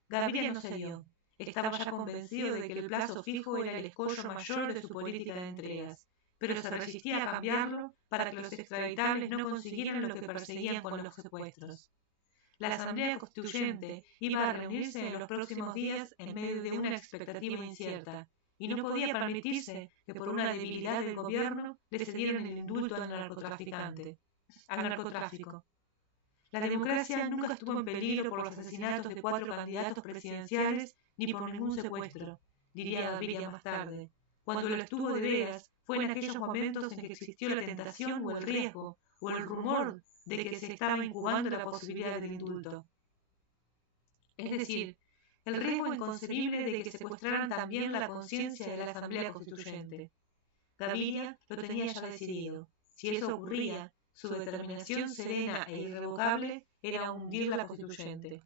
Gaviria no cedió. Estaba ya convencido de que el plazo fijo era el escollo mayor de su política de entregas, pero se resistía a cambiarlo para que los extraditables no consiguieran lo que perseguían con los secuestros. La Asamblea Constituyente iba a reunirse en los próximos días en medio de una expectativa incierta, y no podía permitirse que por una debilidad del gobierno le cedieran el indulto al narcotráfico. La democracia nunca estuvo en peligro por los asesinatos de 4 candidatos presidenciales ni por ningún secuestro, diría Gaviria más tarde. Cuando lo estuvo de veras fue en aquellos momentos en que existió la tentación o el riesgo o el rumor de que se estaba incubando la posibilidad del indulto. Es decir, el riesgo inconcebible de que secuestraran también la conciencia de la Asamblea Constituyente. Gaviria lo tenía ya decidido. Si eso ocurría, su determinación serena e irrevocable era hundir la constituyente.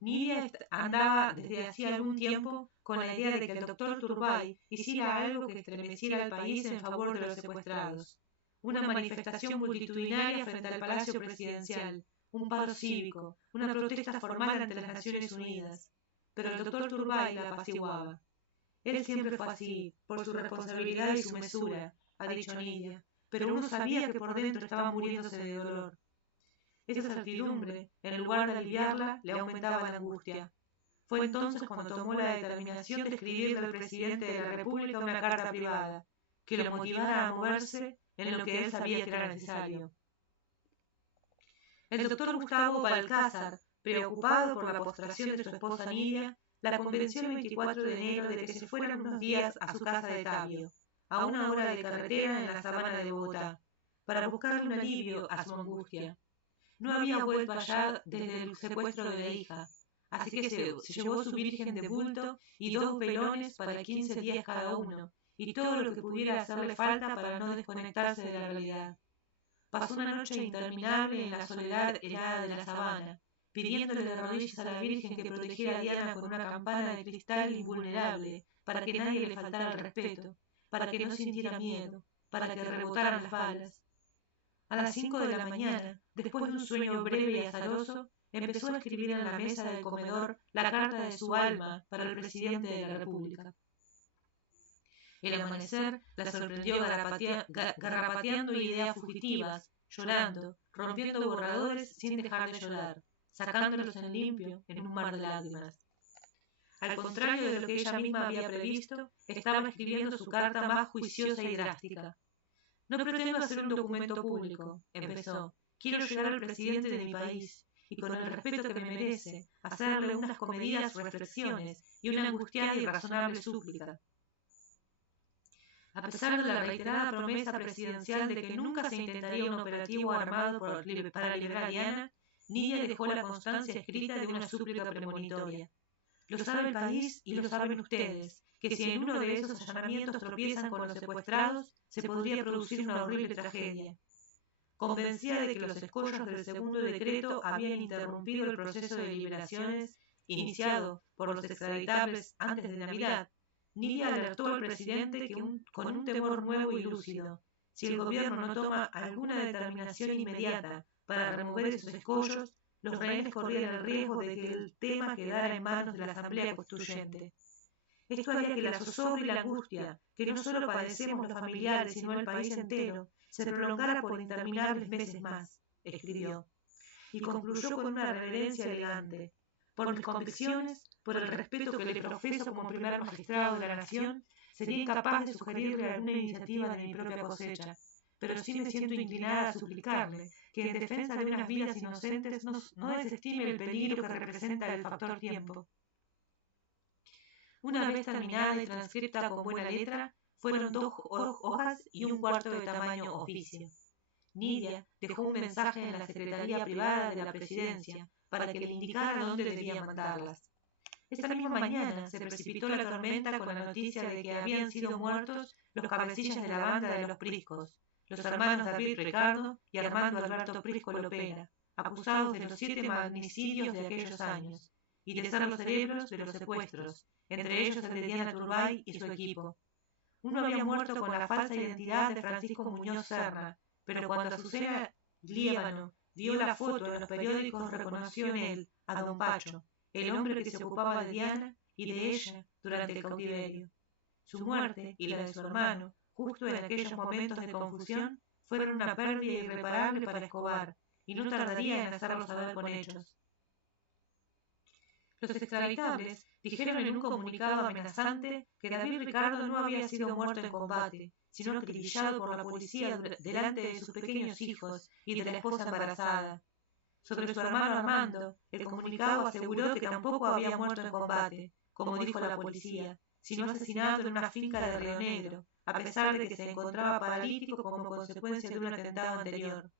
Nidia andaba desde hacía algún tiempo con la idea de que el doctor Turbay hiciera algo que estremeciera al país en favor de los secuestrados. Una manifestación multitudinaria frente al Palacio Presidencial, un paro cívico, una protesta formal ante las Naciones Unidas. Pero el doctor Turbay la apaciguaba. Él siempre fue así, por su responsabilidad y su mesura, ha dicho Nidia, pero uno sabía que por dentro estaba muriéndose de dolor. Esa certidumbre, en lugar de aliviarla, le aumentaba la angustia. Fue entonces cuando tomó la determinación de escribirle al presidente de la República una carta privada, que lo motivara a moverse en lo que él sabía que era necesario. El doctor Gustavo Balcázar, preocupado por la postración de su esposa Nidia, la convenció el 24 de enero de que se fueran unos días a su casa de Tabio, a una hora de carretera en la sabana de Bogotá, para buscarle un alivio a su angustia. No había vuelto allá desde el secuestro de la hija, así que se llevó su virgen de bulto y 2 velones para 15 días cada uno, y todo lo que pudiera hacerle falta para no desconectarse de la realidad. Pasó una noche interminable en la soledad helada de la sabana, pidiéndole de rodillas a la Virgen que protegiera a Diana con una campana de cristal invulnerable, para que nadie le faltara el respeto, para que no sintiera miedo, para que rebotaran las balas. A las 5 de la mañana, después de un sueño breve y azaroso, empezó a escribir en la mesa del comedor la carta de su alma para el presidente de la República. El amanecer la sorprendió garrapateando ideas fugitivas, llorando, rompiendo borradores sin dejar de llorar, sacándolos en limpio en un mar de lágrimas. Al contrario de lo que ella misma había previsto, estaba escribiendo su carta más juiciosa y drástica. No pretendo hacer un documento público, empezó. Quiero llegar al presidente de mi país, y con el respeto que me merece, hacerle unas comedidas reflexiones y una angustiada y razonable súplica. A pesar de la reiterada promesa presidencial de que nunca se intentaría un operativo armado para liberar a Diana, Nidia dejó la constancia escrita de una súplica premonitoria. Lo sabe el país y lo saben ustedes, que si en uno de esos allanamientos tropiezan con los secuestrados, se podría producir una horrible tragedia. Convencida de que los escollos del segundo decreto habían interrumpido el proceso de liberaciones iniciado por los extraditables antes de Navidad, Nidia alertó al presidente que con un temor nuevo y lúcido, si el gobierno no toma alguna determinación inmediata para remover esos escollos, los rehenes corrían el riesgo de que el tema quedara en manos de la Asamblea Constituyente. Esto haría que la zozobra y la angustia, que no solo padecemos los familiares, sino el país entero, se prolongara por interminables meses más, escribió, y concluyó con una reverencia elegante. Por mis convicciones, por el respeto que le profeso como primer magistrado de la nación, sería incapaz de sugerirle alguna iniciativa de mi propia cosecha, pero sí me siento inclinada a suplicarle que en defensa de unas vidas inocentes no desestime el peligro que representa el factor tiempo. Una vez terminada y transcripta con buena letra, fueron 2 hojas y un cuarto de tamaño oficio. Nidia dejó un mensaje en la secretaría privada de la presidencia para que le indicara dónde debía mandarlas. Esa misma mañana se precipitó la tormenta con la noticia de que habían sido muertos los cabecillas de la banda de los Priscos, los hermanos David Ricardo y Armando Alberto Prisco Lopera, acusados de los 7 magnicidios de aquellos años, y de ser los cerebros de los secuestros, entre ellos el de Diana Turbay y su equipo. Uno había muerto con la falsa identidad de Francisco Muñoz Serna, pero cuando Azucena Líbano vio la foto en los periódicos reconoció en él a don Pacho, el hombre que se ocupaba de Diana y de ella durante el cautiverio. Su muerte y la de su hermano, justo en aquellos momentos de confusión, fueron una pérdida irreparable para Escobar, y no tardaría en hacerlo saber con hechos. Los extraditables dijeron en un comunicado amenazante que David Ricardo no había sido muerto en combate, sino acribillado por la policía delante de sus pequeños hijos y de la esposa embarazada. Sobre su hermano Armando, el comunicado aseguró que tampoco había muerto en combate, como dijo la policía, sino asesinado en una finca de Río Negro, a pesar de que se encontraba paralítico como consecuencia de un atentado anterior.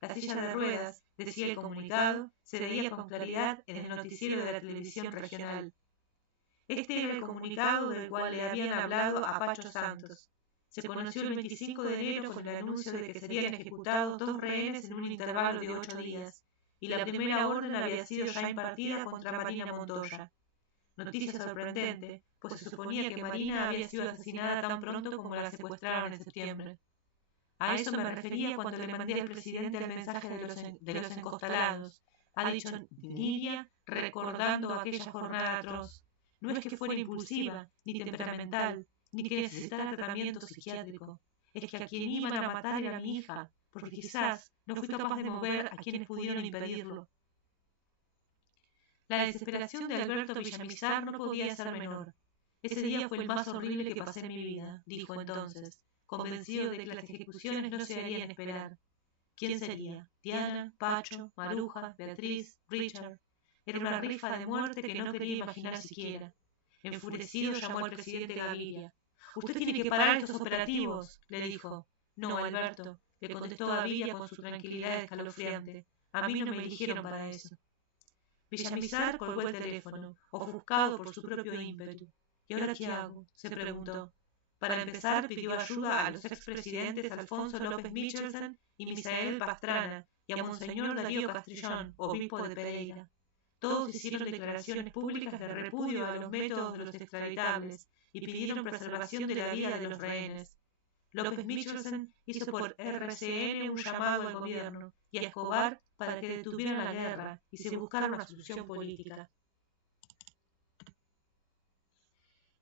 La silla de ruedas, decía el comunicado, se veía con claridad en el noticiero de la televisión regional. Este era el comunicado del cual le habían hablado a Pacho Santos. Se conoció el 25 de enero con el anuncio de que serían ejecutados 2 rehenes en un intervalo de 8 días, y la primera orden había sido ya impartida contra Marina Montoya. Noticia sorprendente, pues se suponía que Marina había sido asesinada tan pronto como la secuestraron en septiembre. A eso me refería cuando le mandé al presidente el mensaje de los encostalados. Ha dicho Nidia, recordando aquella jornada atroz. No es que fuera impulsiva, ni temperamental, ni que necesitara tratamiento psiquiátrico. Es que a quien iban a matar era mi hija, porque quizás no fui capaz de mover a quienes pudieron impedirlo. La desesperación de Alberto Villamizar no podía ser menor. Ese día fue el más horrible que pasé en mi vida, dijo entonces, convencido de que las ejecuciones no se harían esperar. ¿Quién sería? Diana, Pacho, Maruja, Beatriz, Richard. Era una rifa de muerte que no quería imaginar siquiera. Enfurecido llamó al presidente Gaviria. «Usted tiene que parar estos operativos», le dijo. «No, Alberto», le contestó Gaviria con su tranquilidad escalofriante. «A mí no me eligieron para eso». Villamizar colgó el teléfono, ofuscado por su propio ímpetu. «¿Y ahora qué hago?», se preguntó. Para empezar, pidió ayuda a los expresidentes Alfonso López Michelsen y Misael Pastrana y a Monseñor Darío Castrillón, obispo de Pereira. Todos hicieron declaraciones públicas de repudio a los métodos de los extraditables y pidieron preservación de la vida de los rehenes. López Michelsen hizo por RCN un llamado al gobierno y a Escobar para que detuvieran la guerra y se buscara una solución política.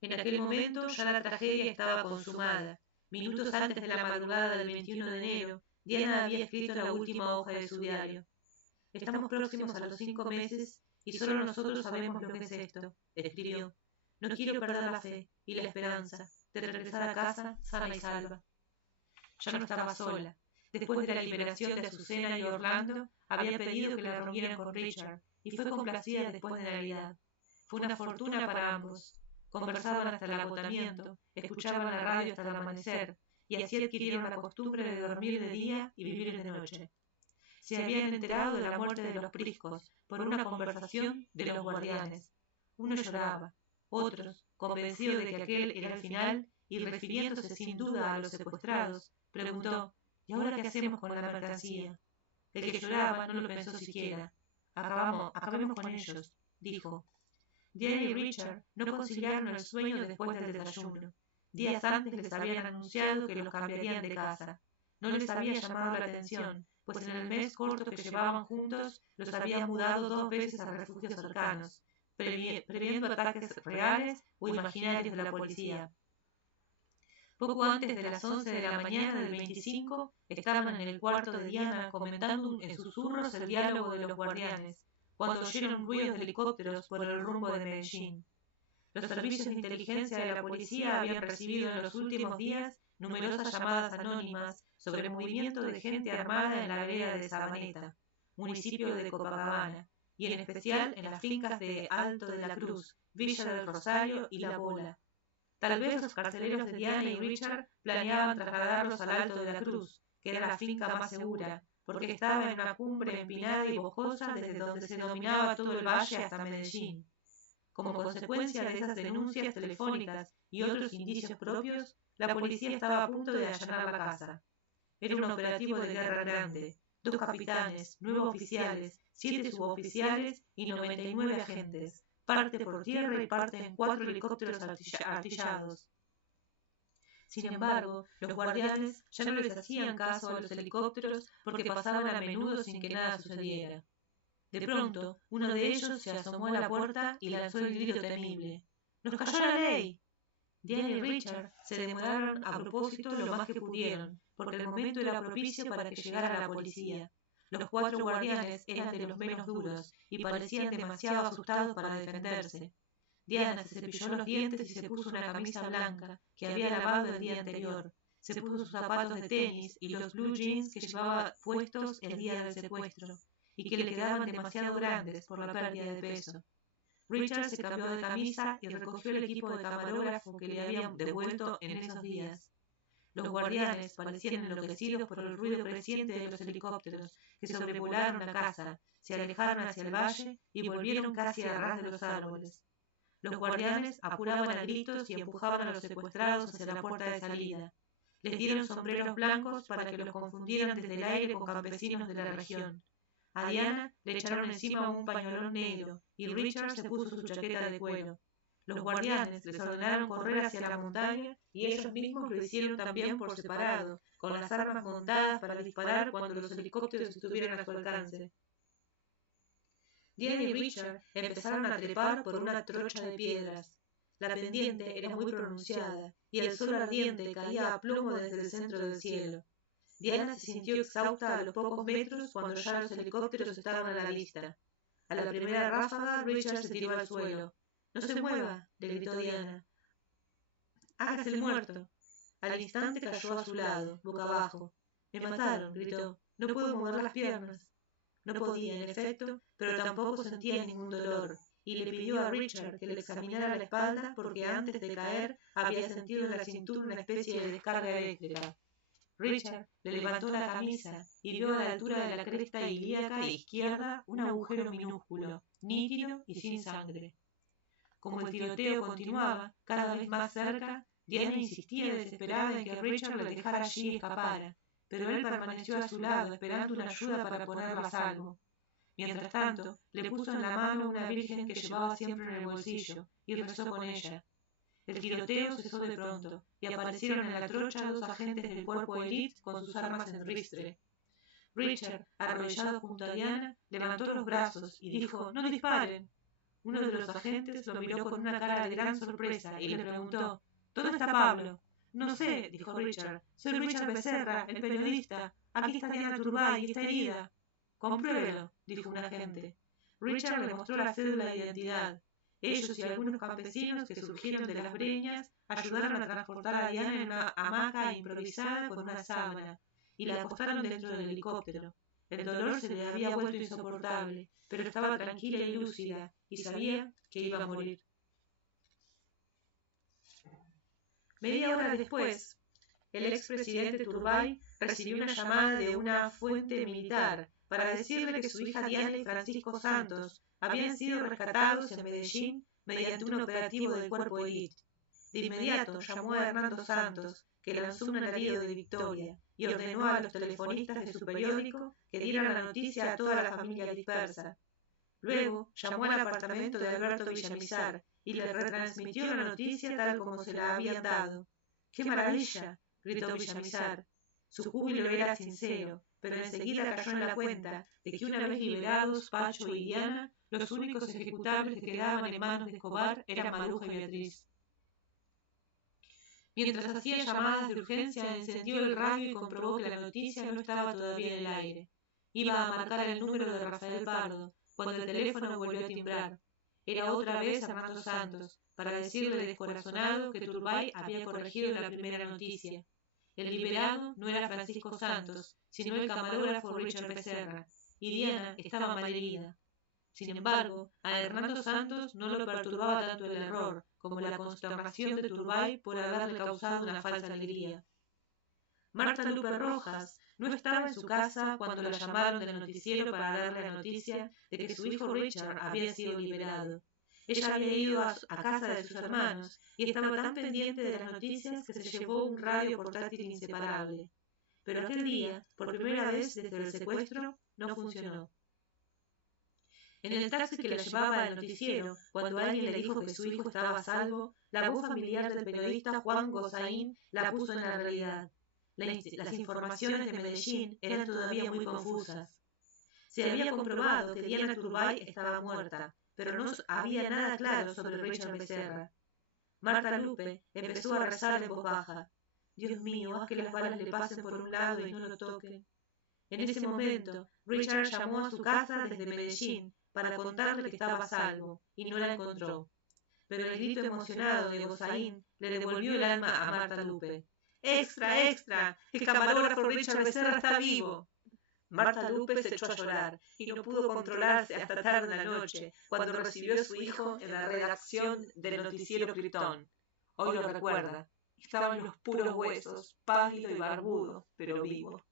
En aquel momento ya la tragedia estaba consumada. Minutos antes de la madrugada del 21 de enero, Diana había escrito la última hoja de su diario. «Estamos próximos a los 5 meses y solo nosotros sabemos lo que es esto», escribió. «No quiero perder la fe y la esperanza de regresar a casa sana y salva». Ya no estaba sola. Después de la liberación de Azucena y Orlando, había pedido que la reunieran con Richard y fue complacida después de Navidad. Fue una fortuna para ambos. Conversaban hasta el agotamiento, escuchaban la radio hasta el amanecer, y así adquirieron la costumbre de dormir de día y vivir de noche. Se habían enterado de la muerte de los Priscos por una conversación de los guardianes. Uno lloraba, otros, convencidos de que aquel era el final, y refiriéndose sin duda a los secuestrados, preguntó: «¿Y ahora qué hacemos con la mercancía?». El que lloraba no lo pensó siquiera. «Acabemos con ellos», dijo. Diana y Richard no conciliaron el sueño después del desayuno. Días antes les habían anunciado que los cambiarían de casa. No les había llamado la atención, pues en el mes corto que llevaban juntos los habían mudado 2 veces a refugios cercanos, previendo ataques reales o imaginarios de la policía. Poco antes de las 11 de la mañana del 25, estaban en el cuarto de Diana comentando en susurros el diálogo de los guardianes, cuando oyeron ruidos de helicópteros por el rumbo de Medellín. Los servicios de inteligencia de la policía habían recibido en los últimos días numerosas llamadas anónimas sobre movimiento de gente armada en la vereda de Sabaneta, municipio de Copacabana, y en especial en las fincas de Alto de la Cruz, Villa del Rosario y La Bola. Tal vez los carceleros de Diana y Richard planeaban trasladarlos al Alto de la Cruz, que era la finca más segura, porque estaba en una cumbre empinada y boscosa desde donde se dominaba todo el valle hasta Medellín. Como consecuencia de esas denuncias telefónicas y otros indicios propios, la policía estaba a punto de allanar la casa. Era un operativo de guerra grande, 2 capitanes, 9 oficiales, 7 suboficiales y 99 agentes, parte por tierra y parte en 4 helicópteros artillados. Sin embargo, los guardianes ya no les hacían caso a los helicópteros porque pasaban a menudo sin que nada sucediera. De pronto, uno de ellos se asomó a la puerta y lanzó el grito temible: «¡Nos cayó la ley!». Diana y Richard se demoraron a propósito lo más que pudieron, porque el momento era propicio para que llegara la policía. Los 4 guardianes eran de los menos duros y parecían demasiado asustados para defenderse. Diana se cepilló los dientes y se puso una camisa blanca que había lavado el día anterior. Se puso sus zapatos de tenis y los blue jeans que llevaba puestos el día del secuestro, y que le quedaban demasiado grandes por la pérdida de peso. Richard se cambió de camisa y recogió el equipo de camarógrafo que le habían devuelto en esos días. Los guardianes parecían enloquecidos por el ruido creciente de los helicópteros que sobrevolaron la casa, se alejaron hacia el valle y volvieron casi a ras de los árboles. Los guardianes apuraban a gritos y empujaban a los secuestrados hacia la puerta de salida. Les dieron sombreros blancos para que los confundieran desde el aire con campesinos de la región. A Diana le echaron encima un pañolón negro y Richard se puso su chaqueta de cuero. Los guardianes les ordenaron correr hacia la montaña y ellos mismos lo hicieron también por separado, con las armas montadas para disparar cuando los helicópteros estuvieran a su alcance. Diana y Richard empezaron a trepar por una trocha de piedras. La pendiente era muy pronunciada y el sol ardiente caía a plomo desde el centro del cielo. Diana se sintió exhausta a los pocos metros cuando ya los helicópteros estaban a la vista. A la primera ráfaga, Richard se tiró al suelo. «¡No se mueva!», le gritó Diana. «¡Hágase el muerto!». Al instante cayó a su lado, boca abajo. «Me mataron», gritó. «No puedo mover las piernas». No podía, en efecto, pero tampoco sentía ningún dolor, y le pidió a Richard que le examinara la espalda porque antes de caer había sentido en la cintura una especie de descarga eléctrica. Richard le levantó la camisa y vio a la altura de la cresta ilíaca izquierda un agujero minúsculo, nítido y sin sangre. Como el tiroteo continuaba, cada vez más cerca, Diana insistía desesperada en que Richard le dejara allí y escapara, pero él permaneció a su lado esperando una ayuda para ponerla a salvo. Mientras tanto, le puso en la mano una virgen que llevaba siempre en el bolsillo y rezó con ella. El tiroteo cesó de pronto y aparecieron en la trocha 2 agentes del cuerpo élite con sus armas en ristre. Richard, arrodillado junto a Diana, levantó los brazos y dijo: «¡No disparen!». Uno de los agentes lo miró con una cara de gran sorpresa y le preguntó: «¿Dónde está Pablo?». «No sé», dijo Richard. «Soy Richard Becerra, el periodista. Aquí está Diana Turbay y está herida». «Compruébelo», dijo un agente. Richard le mostró la cédula de identidad. Ellos y algunos campesinos que surgieron de las breñas ayudaron a transportar a Diana en una hamaca improvisada con una sábana y la acostaron dentro del helicóptero. El dolor se le había vuelto insoportable, pero estaba tranquila y lúcida y sabía que iba a morir. Media hora después, el expresidente Turbay recibió una llamada de una fuente militar para decirle que su hija Diana y Francisco Santos habían sido rescatados en Medellín mediante un operativo del cuerpo élite. De inmediato llamó a Hernando Santos, que lanzó un alarido de victoria, y ordenó a los telefonistas de su periódico que dieran la noticia a toda la familia dispersa. Luego llamó al apartamento de Alberto Villamizar y le retransmitió la noticia tal como se la habían dado. «¡Qué maravilla!», gritó Villamizar. Su júbilo era sincero, pero enseguida cayó en la cuenta de que una vez liberados Pacho y Diana, los únicos ejecutables que quedaban en manos de Escobar eran Maruja y Beatriz. Mientras hacía llamadas de urgencia, encendió el radio y comprobó que la noticia no estaba todavía en el aire. Iba a marcar el número de Rafael Pardo, cuando el teléfono volvió a timbrar. Era otra vez Hernando Santos, para decirle descorazonado que Turbay había corregido la primera noticia. El liberado no era Francisco Santos, sino el camarógrafo Richard Becerra, y Diana estaba malherida. Sin embargo, a Hernando Santos no lo perturbaba tanto el error como la consternación de Turbay por haberle causado una falsa alegría. Marta Lupe Rojas no estaba en su casa cuando la llamaron del noticiero para darle la noticia de que su hijo Richard había sido liberado. Ella había ido a casa de sus hermanos y estaba tan pendiente de las noticias que se llevó un radio portátil inseparable. Pero aquel día, por primera vez desde el secuestro, no funcionó. En el taxi que la llevaba al noticiero, cuando alguien le dijo que su hijo estaba a salvo, la voz familiar del periodista Juan Gozaín la puso en la realidad. Las informaciones de Medellín eran todavía muy confusas. Se había comprobado que Diana Turbay estaba muerta, pero no había nada claro sobre Richard Becerra. Marta Lupe empezó a rezar en voz baja: «Dios mío, haz que las balas le pasen por un lado y no lo toquen». En ese momento, Richard llamó a su casa desde Medellín para contarle que estaba a salvo, y no la encontró. Pero el grito emocionado de Gozaín le devolvió el alma a Marta Lupe. «¡Extra, extra! ¡El camarógrafo Richard Becerra está vivo!». Marta Lupe se echó a llorar y no pudo controlarse hasta tarde en la noche, cuando recibió a su hijo en la redacción del noticiero Critón. Hoy lo recuerda. Estaba en los puros huesos, pálido y barbudo, pero vivo.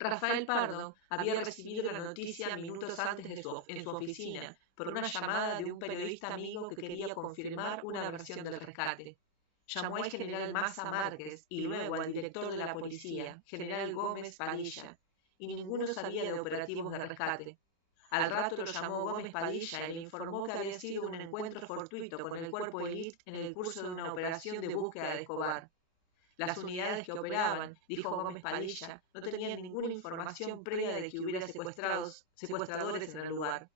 Rafael Pardo había recibido la noticia minutos antes en su oficina por una llamada de un periodista amigo que quería confirmar una versión del rescate. llamó al general Maza Márquez y luego al director de la policía, general Gómez Padilla, y ninguno sabía de operativos de rescate. Al rato lo llamó Gómez Padilla y le informó que había sido un encuentro fortuito con el cuerpo élite en el curso de una operación de búsqueda de Escobar. Las unidades que operaban, dijo Gómez Padilla, no tenían ninguna información previa de que hubiera secuestradores en el lugar.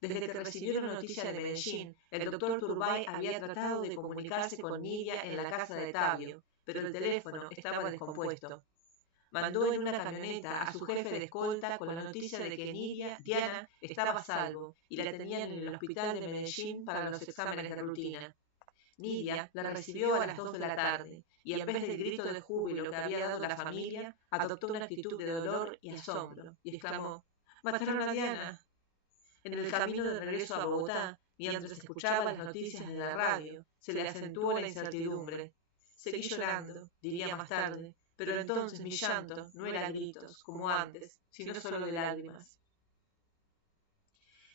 Desde que recibieron la noticia de Medellín, el doctor Turbay había tratado de comunicarse con Nidia en la casa de Tabio, pero el teléfono estaba descompuesto. Mandó en una camioneta a su jefe de escolta con la noticia de que Diana estaba a salvo y la tenían en el hospital de Medellín para los exámenes de rutina. Nidia la recibió a las 2 de la tarde y en vez del grito de júbilo que había dado la familia, adoptó una actitud de dolor y asombro y exclamó: «¡Mataron a Diana!». En el camino de regreso a Bogotá, mientras escuchaba las noticias de la radio, se le acentuó la incertidumbre. «Seguí llorando», diría más tarde, pero entonces mi llanto no era gritos, como antes, sino solo de lágrimas.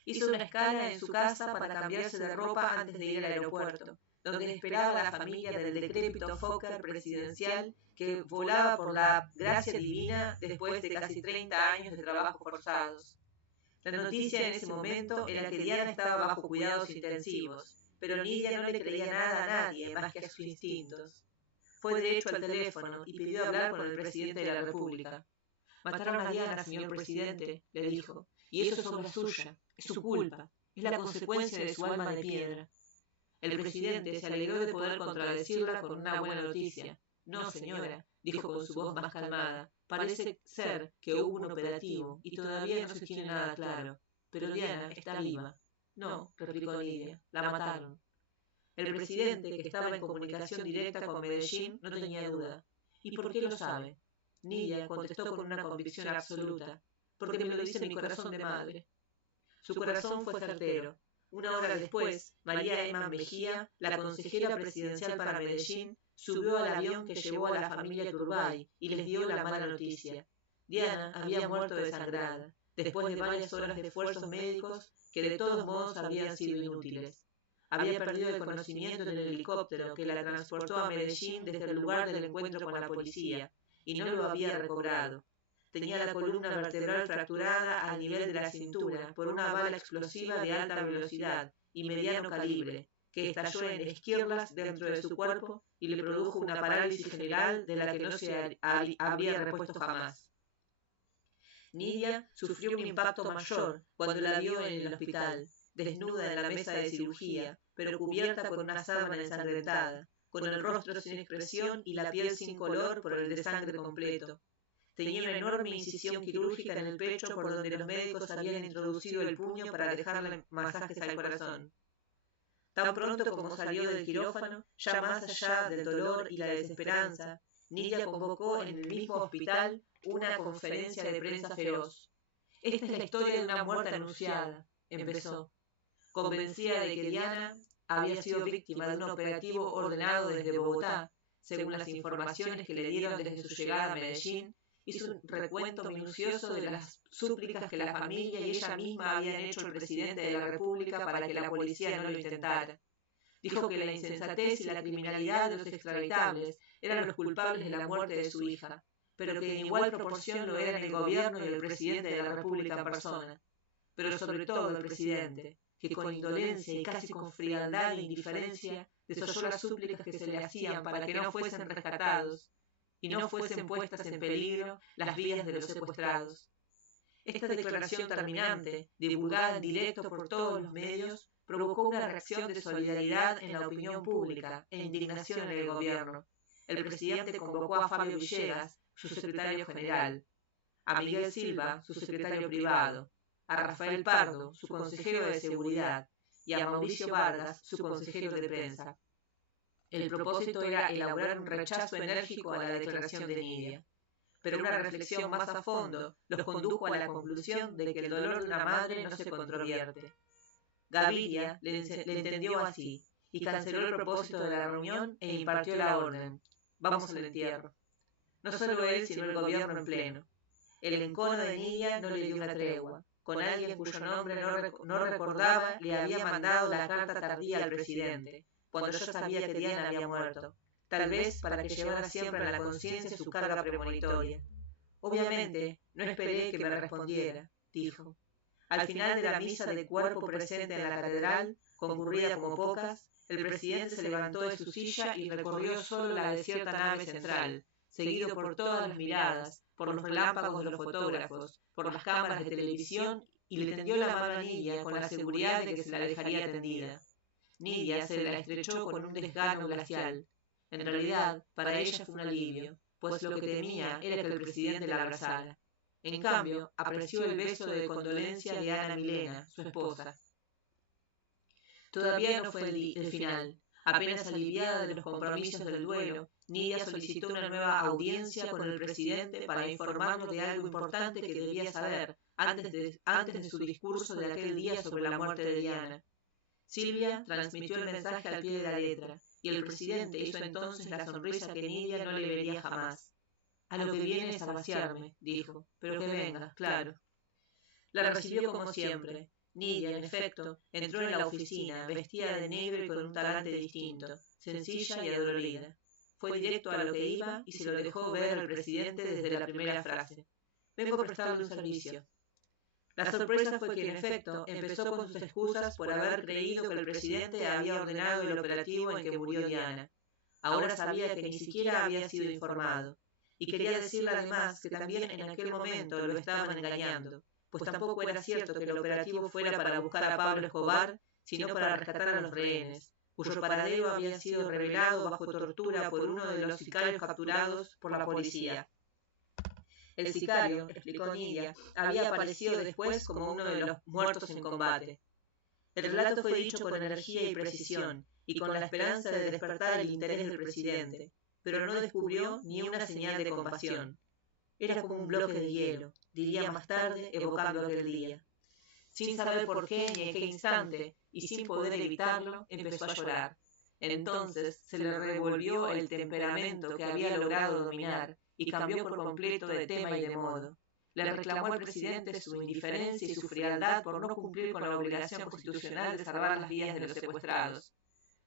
Hizo una escala en su casa para cambiarse de ropa antes de ir al aeropuerto, donde esperaba la familia del decrépito Fokker presidencial que volaba por la gracia divina después de casi 30 años de trabajos forzados. La noticia en ese momento era que Diana estaba bajo cuidados intensivos, pero Nidia no le creía nada a nadie más que a sus instintos. Fue derecho al teléfono y pidió hablar con el presidente de la República. «Mataron a Diana, señor presidente», le dijo, «y eso es obra suya, es su culpa, es la consecuencia de su alma de piedra». El presidente se alegró de poder contradecirla con una buena noticia. «No, señora», dijo con su voz más calmada, «parece ser que hubo un operativo y todavía no se tiene nada claro, pero Diana está viva». «No», replicó Nidia, «la mataron». El presidente, que estaba en comunicación directa con Medellín, no tenía duda. «¿Y por qué lo sabe?». Nidia contestó con una convicción absoluta: «Porque me lo dice mi corazón de madre». Su corazón fue certero. Una hora después, María Emma Mejía, la consejera presidencial para Medellín, subió al avión que llevó a la familia Turbay y les dio la mala noticia. Diana había muerto desangrada, después de varias horas de esfuerzos médicos que de todos modos habían sido inútiles. Había perdido el conocimiento en el helicóptero que la transportó a Medellín desde el lugar del encuentro con la policía, y no lo había recobrado. Tenía la columna vertebral fracturada al nivel de la cintura por una bala explosiva de alta velocidad y mediano calibre, que estalló en esquirlas dentro de su cuerpo y le produjo una parálisis general de la que no se habría repuesto jamás. Nidia sufrió un impacto mayor cuando la vio en el hospital, desnuda en la mesa de cirugía, pero cubierta con una sábana ensangrentada, con el rostro sin expresión y la piel sin color por el desangre completo. Tenía una enorme incisión quirúrgica en el pecho por donde los médicos habían introducido el puño para dejarle masajes al corazón. Tan pronto como salió del quirófano, ya más allá del dolor y la desesperanza, Nidia convocó en el mismo hospital una conferencia de prensa feroz. «Esta es la historia de una muerte anunciada», empezó, convencida de que Diana había sido víctima de un operativo ordenado desde Bogotá, según las informaciones que le dieron desde su llegada a Medellín. Hizo un recuento minucioso de las súplicas que la familia y ella misma habían hecho al presidente de la República para que la policía no lo intentara. Dijo que la insensatez y la criminalidad de los extraditables eran los culpables de la muerte de su hija, pero que en igual proporción lo eran el gobierno y el presidente de la República en persona. Pero sobre todo el presidente, que con indolencia y casi con frialdad e indiferencia desoyó las súplicas que se le hacían para que no fuesen rescatados y no fuesen puestas en peligro las vidas de los secuestrados. Esta declaración terminante, divulgada en directo por todos los medios, provocó una reacción de solidaridad en la opinión pública e indignación en el gobierno. El presidente convocó a Fabio Villegas, su secretario general, a Miguel Silva, su secretario privado, a Rafael Pardo, su consejero de seguridad, y a Mauricio Vargas, su consejero de prensa. El propósito era elaborar un rechazo enérgico a la declaración de Nidia, pero una reflexión más a fondo los condujo a la conclusión de que el dolor de una madre no se controvierte. Gaviria le entendió así, y canceló el propósito de la reunión e impartió la orden: «Vamos al entierro». No solo él, sino el gobierno en pleno. El encono de Nidia no le dio una tregua. Con alguien cuyo nombre no recordaba, le había mandado la carta tardía al presidente, cuando yo sabía que Diana había muerto, tal vez para que llevara siempre en la conciencia su carga premonitoria. Obviamente, no esperé que me respondiera, dijo. Al final de la misa de cuerpo presente en la catedral, concurrida como pocas, el presidente se levantó de su silla y recorrió solo la desierta nave central, seguido por todas las miradas, por los relámpagos de los fotógrafos, por las cámaras de televisión, y le tendió la mano a Nidia con la seguridad de que se la dejaría tendida. Nidia se la estrechó con un desgano glacial. En realidad, para ella fue un alivio, pues lo que temía era que el presidente la abrazara. En cambio, apreció el beso de condolencia de Ana Milena, su esposa. Todavía no fue el final. Apenas aliviada de los compromisos del duelo, Nidia solicitó una nueva audiencia con el presidente para informarlo de algo importante que debía saber antes de su discurso de aquel día sobre la muerte de Diana. Silvia transmitió el mensaje al pie de la letra, y el presidente hizo entonces la sonrisa que Nidia no le vería jamás. A lo que viene es a vaciarme, dijo, pero que venga, claro. La recibió como siempre. Nidia, en efecto, entró en la oficina, vestida de negro y con un talante distinto, sencilla y adolorida. Fue directo a lo que iba y se lo dejó ver al presidente desde la primera frase. Vengo a prestarle un servicio. La sorpresa fue que, en efecto, empezó con sus excusas por haber creído que el presidente había ordenado el operativo en que murió Diana. Ahora sabía que ni siquiera había sido informado, y quería decirle además que también en aquel momento lo estaban engañando, pues tampoco era cierto que el operativo fuera para buscar a Pablo Escobar, sino para rescatar a los rehenes, cuyo paradero había sido revelado bajo tortura por uno de los sicarios capturados por la policía. El sicario, explicó Nidia, había aparecido después como uno de los muertos en combate. El relato fue dicho con energía y precisión, y con la esperanza de despertar el interés del presidente, pero no descubrió ni una señal de compasión. Era como un bloque de hielo, diría más tarde, evocando aquel día. Sin saber por qué ni en qué instante, y sin poder evitarlo, empezó a llorar. Entonces se le revolvió el temperamento que había logrado dominar, y cambió por completo de tema y de modo. Le reclamó al presidente su indiferencia y su frialdad por no cumplir con la obligación constitucional de salvar las vidas de los secuestrados.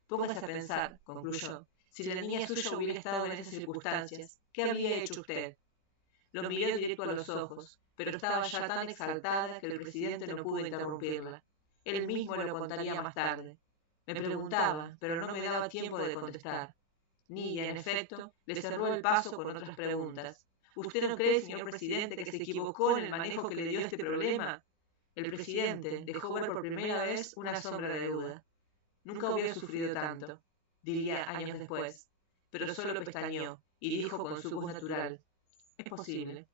Póngase a pensar, concluyó, si la niña suya hubiera estado en esas circunstancias, ¿qué habría hecho usted? Lo miró directo a los ojos, pero estaba ya tan exaltada que el presidente no pudo interrumpirla. Él mismo lo contaría más tarde. Me preguntaba, pero no me daba tiempo de contestar. Nidia, en efecto, le cerró el paso con otras preguntas. ¿Usted no cree, señor presidente, que se equivocó en el manejo que le dio a este problema? El presidente dejó ver por primera vez una sombra de duda. Nunca hubiera sufrido tanto, diría años después, pero solo pestañeó y dijo con su voz natural, es posible.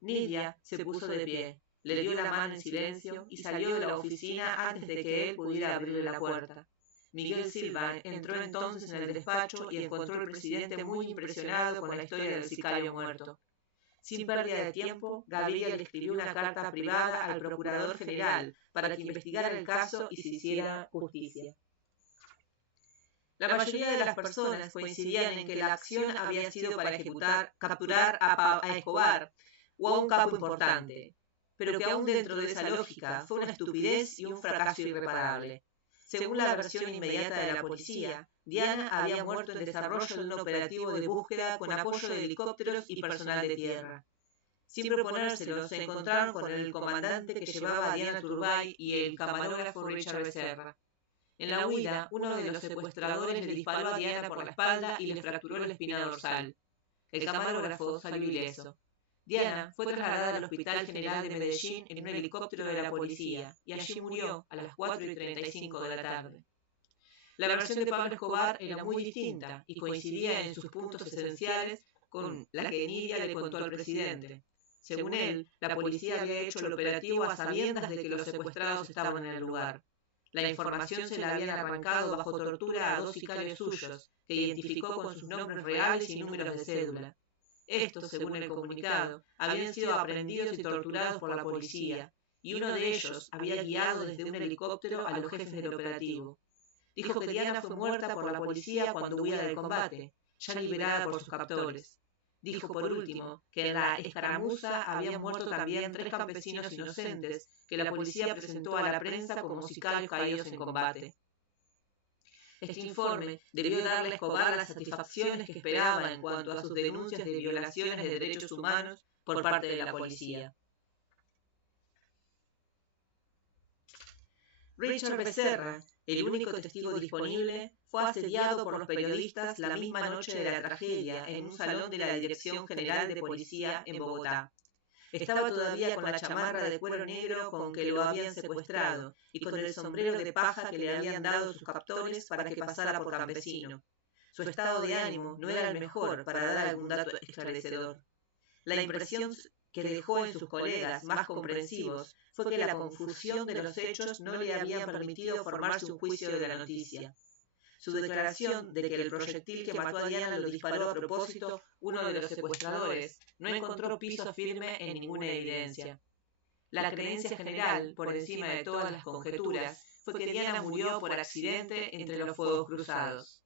Nidia se puso de pie, le dio la mano en silencio y salió de la oficina antes de que él pudiera abrirle la puerta. Miguel Silva entró entonces en el despacho y encontró al presidente muy impresionado con la historia del sicario muerto. Sin pérdida de tiempo, Gabriel le escribió una carta privada al procurador general para que investigara el caso y se hiciera justicia. La mayoría de las personas coincidían en que la acción había sido para capturar a Escobar o a un capo importante, pero que aún dentro de esa lógica fue una estupidez y un fracaso irreparable. Según la versión inmediata de la policía, Diana había muerto en desarrollo de un operativo de búsqueda con apoyo de helicópteros y personal de tierra. Sin proponérselo, se encontraron con el comandante que llevaba a Diana Turbay y el camarógrafo Richard Becerra. En la huida, uno de los secuestradores le disparó a Diana por la espalda y le fracturó la espina dorsal. El camarógrafo salió ileso. Diana fue trasladada al Hospital General de Medellín en un helicóptero de la policía y allí murió a las 4:35 de la tarde. La versión de Pablo Escobar era muy distinta y coincidía en sus puntos esenciales con la que Nidia le contó al presidente. Según él, la policía había hecho el operativo a sabiendas de que los secuestrados estaban en el lugar. La información se la habían arrancado bajo tortura a 2 sicarios suyos, que identificó con sus nombres reales y números de cédula. Estos, según el comunicado, habían sido aprehendidos y torturados por la policía, y uno de ellos había guiado desde un helicóptero a los jefes del operativo. Dijo que Diana fue muerta por la policía cuando huía del combate, ya liberada por sus captores. Dijo, por último, que en la escaramuza habían muerto también 3 campesinos inocentes que la policía presentó a la prensa como sicarios caídos en combate. Este informe debió darle a Escobar las satisfacciones que esperaba en cuanto a sus denuncias de violaciones de derechos humanos por parte de la policía. Richard Becerra, el único testigo disponible, fue asediado por los periodistas la misma noche de la tragedia en un salón de la Dirección General de Policía en Bogotá. Estaba todavía con la chamarra de cuero negro con que lo habían secuestrado y con el sombrero de paja que le habían dado sus captores para que pasara por campesino. Su estado de ánimo no era el mejor para dar algún dato esclarecedor. La impresión que dejó en sus colegas más comprensivos fue que la confusión de los hechos no le había permitido formarse un juicio de la noticia. Su declaración de que el proyectil que mató a Diana lo disparó a propósito uno de los secuestradores no encontró piso firme en ninguna evidencia. La creencia general, por encima de todas las conjeturas, fue que Diana murió por accidente entre los fuegos cruzados.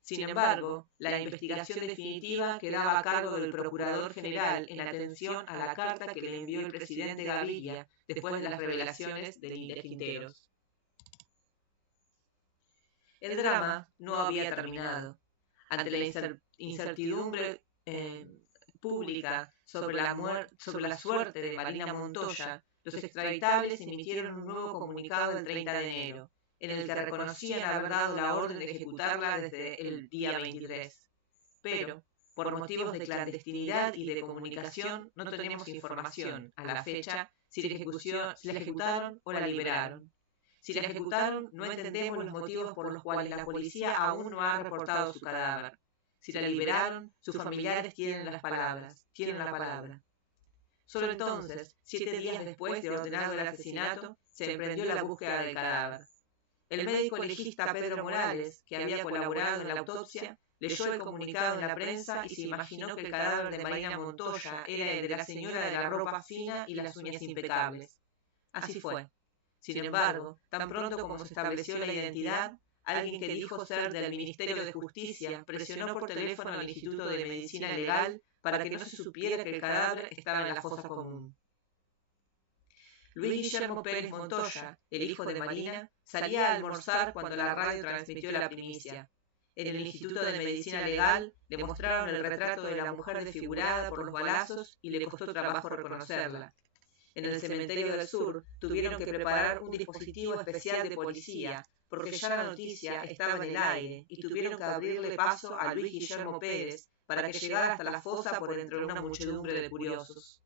Sin embargo, la investigación definitiva quedaba a cargo del Procurador General en atención a la carta que le envió el presidente Gaviria después de las revelaciones de Quinteros. El drama no había terminado. Ante la incertidumbre pública sobre la suerte de Marina Montoya, los extraditables emitieron un nuevo comunicado el 30 de enero, en el que reconocían haber dado la orden de ejecutarla desde el día 23. Pero, por motivos de clandestinidad y de comunicación, no tenemos información, a la fecha, si la ejecutaron o la liberaron. Si la ejecutaron, no entendemos los motivos por los cuales la policía aún no ha reportado su cadáver. Si la liberaron, sus familiares tienen la palabra. Solo entonces, 7 días después de ordenado el asesinato, se emprendió la búsqueda del cadáver. El médico legista Pedro Morales, que había colaborado en la autopsia, leyó el comunicado en la prensa y se imaginó que el cadáver de Marina Montoya era el de la señora de la ropa fina y las uñas impecables. Así fue. Sin embargo, tan pronto como se estableció la identidad, alguien que dijo ser del Ministerio de Justicia presionó por teléfono al Instituto de Medicina Legal para que no se supiera que el cadáver estaba en la fosa común. Luis Guillermo Pérez Montoya, el hijo de Marina, salía a almorzar cuando la radio transmitió la primicia. En el Instituto de Medicina Legal le mostraron el retrato de la mujer desfigurada por los balazos y le costó trabajo reconocerla. En el Cementerio del Sur tuvieron que preparar un dispositivo especial de policía, porque ya la noticia estaba en el aire y tuvieron que abrirle paso a Luis Guillermo Pérez para que llegara hasta la fosa por entre una muchedumbre de curiosos.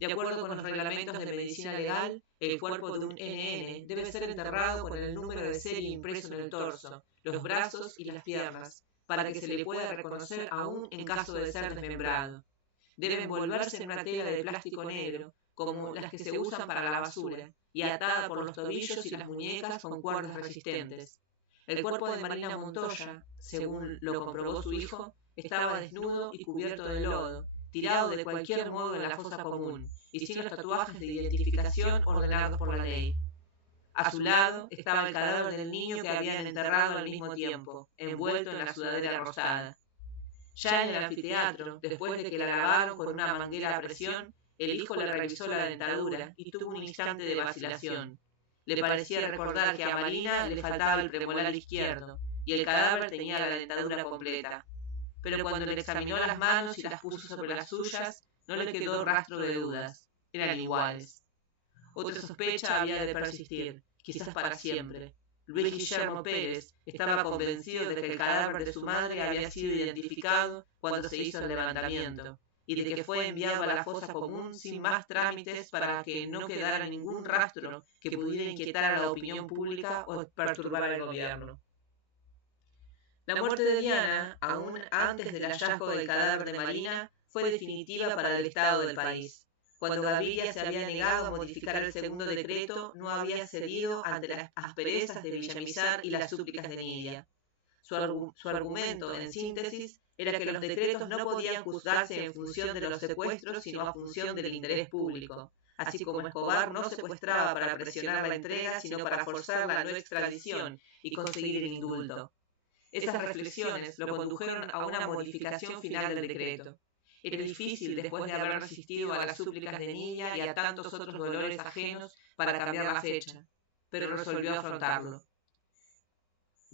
De acuerdo con los reglamentos de medicina legal, el cuerpo de un NN debe ser enterrado con el número de serie impreso en el torso, los brazos y las piernas, para que se le pueda reconocer aún en caso de ser desmembrado. Debe envolverse en una tela de plástico negro, como las que se usan para la basura, y atada por los tobillos y las muñecas con cuerdas resistentes. El cuerpo de Marina Montoya, según lo comprobó su hijo, estaba desnudo y cubierto de lodo, tirado de cualquier modo en la fosa común, y sin los tatuajes de identificación ordenados por la ley. A su lado estaba el cadáver del niño que habían enterrado al mismo tiempo, envuelto en la sudadera rosada. Ya en el anfiteatro, después de que la lavaron con una manguera a presión, el hijo le revisó la dentadura y tuvo un instante de vacilación. Le parecía recordar que a Marina le faltaba el premolar izquierdo, y el cadáver tenía la dentadura completa. Pero cuando le examinó las manos y las puso sobre las suyas, no le quedó rastro de dudas. Eran iguales. Otra sospecha había de persistir, quizás para siempre. Luis Guillermo Pérez estaba convencido de que el cadáver de su madre había sido identificado cuando se hizo el levantamiento, y de que fue enviado a la fosa común sin más trámites para que no quedara ningún rastro que pudiera inquietar a la opinión pública o perturbar al gobierno. La muerte de Diana, aún antes del hallazgo del cadáver de Marina, fue definitiva para el estado del país. Cuando Gaviria se había negado a modificar el segundo decreto, no había cedido ante las asperezas de Villamizar y las súplicas de Nidia. Su argumento, en síntesis, era que los decretos no podían juzgarse en función de los secuestros, sino a función del interés público, así como Escobar no secuestraba para presionar la entrega, sino para forzar la no extradición y conseguir el indulto. Esas reflexiones lo condujeron a una modificación final del decreto. Era difícil, después de haber resistido a las súplicas de Nidia y a tantos otros dolores ajenos, para cambiar la fecha, pero resolvió afrontarlo.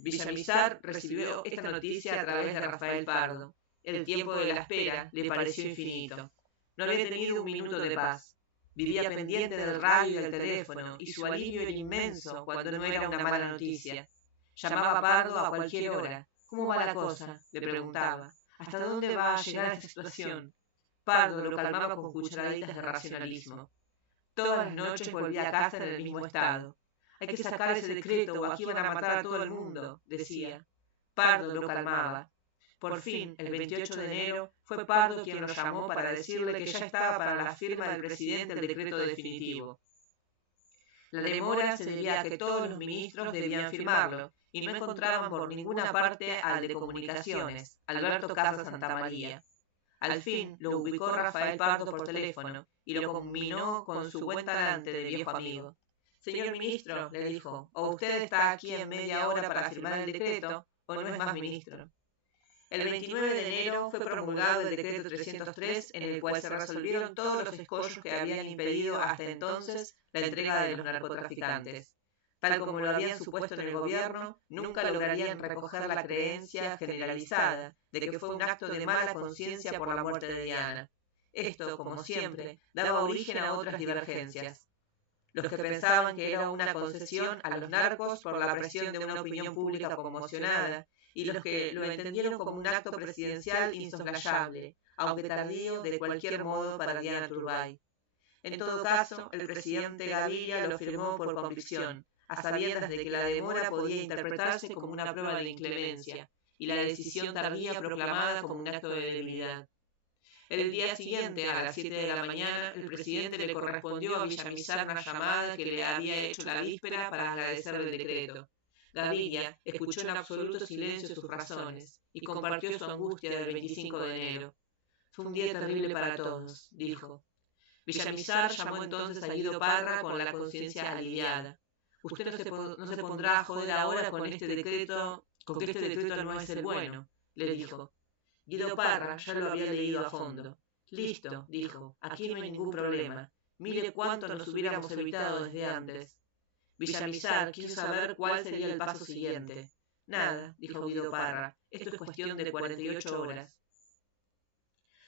Villamizar recibió esta noticia a través de Rafael Pardo. El tiempo de la espera le pareció infinito. No había tenido un minuto de paz. Vivía pendiente del radio y del teléfono, y su alivio era inmenso cuando no era una mala noticia. Llamaba a Pardo a cualquier hora. ¿Cómo va la cosa?, le preguntaba. ¿Hasta dónde va a llegar esta situación? Pardo lo calmaba con cucharaditas de racionalismo. Todas las noches volvía a casa en el mismo estado. Hay que sacar ese decreto o aquí van a matar a todo el mundo, decía. Pardo lo calmaba. Por fin, el 28 de enero, fue Pardo quien lo llamó para decirle que ya estaba para la firma del presidente el decreto definitivo. La demora se debía a que todos los ministros debían firmarlo, y no encontraban por ninguna parte al de Comunicaciones, Alberto Casa Santamaría. Al fin lo ubicó Rafael Pardo por teléfono, y lo combinó con su buen talante de viejo amigo. Señor ministro, le dijo, o usted está aquí en media hora para firmar el decreto, o no es más ministro. El 29 de enero fue promulgado el decreto 303, en el cual se resolvieron todos los escollos que habían impedido hasta entonces la entrega de los narcotraficantes. Tal como lo habían supuesto en el gobierno, nunca lograrían recoger la creencia generalizada de que fue un acto de mala conciencia por la muerte de Diana. Esto, como siempre, daba origen a otras divergencias. Los que pensaban que era una concesión a los narcos por la presión de una opinión pública conmocionada, y los que lo entendieron como un acto presidencial insoslayable, aunque tardío de cualquier modo para Diana Turbay. En todo caso, el presidente Gaviria lo firmó por convicción, a sabiendas de que la demora podía interpretarse como una prueba de inclemencia, y la decisión tardía proclamada como un acto de debilidad. El día siguiente, a las 7 de la mañana, el presidente le correspondió a Villamizar una llamada que le había hecho la víspera para agradecerle el decreto. Gaviria escuchó en absoluto silencio sus razones y compartió su angustia del 25 de enero. Fue un día terrible para todos, dijo. Villamizar llamó entonces a Guido Parra con la conciencia aliviada. Usted no se pondrá a joder ahora con este decreto, con que este decreto no es el bueno, le dijo. Guido Parra ya lo había leído a fondo. Listo, dijo, aquí no hay ningún problema. Mire cuánto nos hubiéramos evitado desde antes. Villamizar quiso saber cuál sería el paso siguiente. Nada, dijo Guido Parra, esto es cuestión de 48 horas.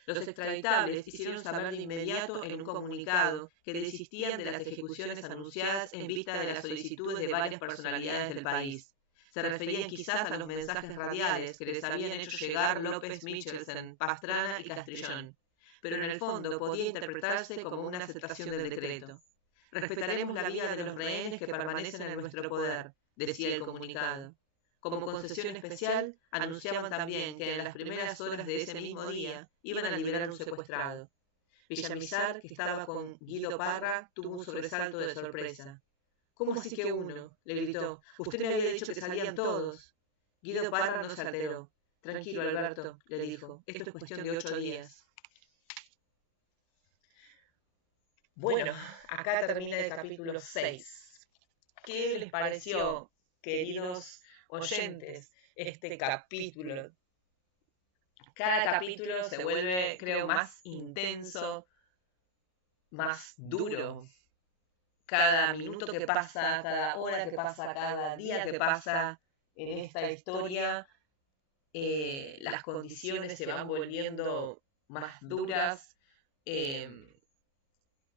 Los extraditables hicieron saber de inmediato en un comunicado que desistían de las ejecuciones anunciadas en vista de las solicitudes de varias personalidades del país. Se referían quizás a los mensajes radiales que les habían hecho llegar López, Michelsen, Pastrana y Castrillón, pero en el fondo podía interpretarse como una aceptación del decreto. Respetaremos la vida de los rehenes que permanecen en nuestro poder, decía el comunicado. Como concesión especial, anunciaban también que en las primeras horas de ese mismo día iban a liberar un secuestrado. Villamizar, que estaba con Guido Parra, tuvo un sobresalto de sorpresa. ¿Cómo así que uno?, le gritó. Usted me había dicho que salían todos. Guido Parra no se alteró. Tranquilo, Alberto, le dijo. Esto es cuestión de 8 días. Bueno, acá termina el capítulo 6. ¿Qué les pareció, queridos oyentes, este capítulo? Cada capítulo se vuelve, creo, más intenso, más duro. Cada minuto que pasa, cada hora que pasa, cada día que pasa en esta historia, las condiciones se van volviendo más duras,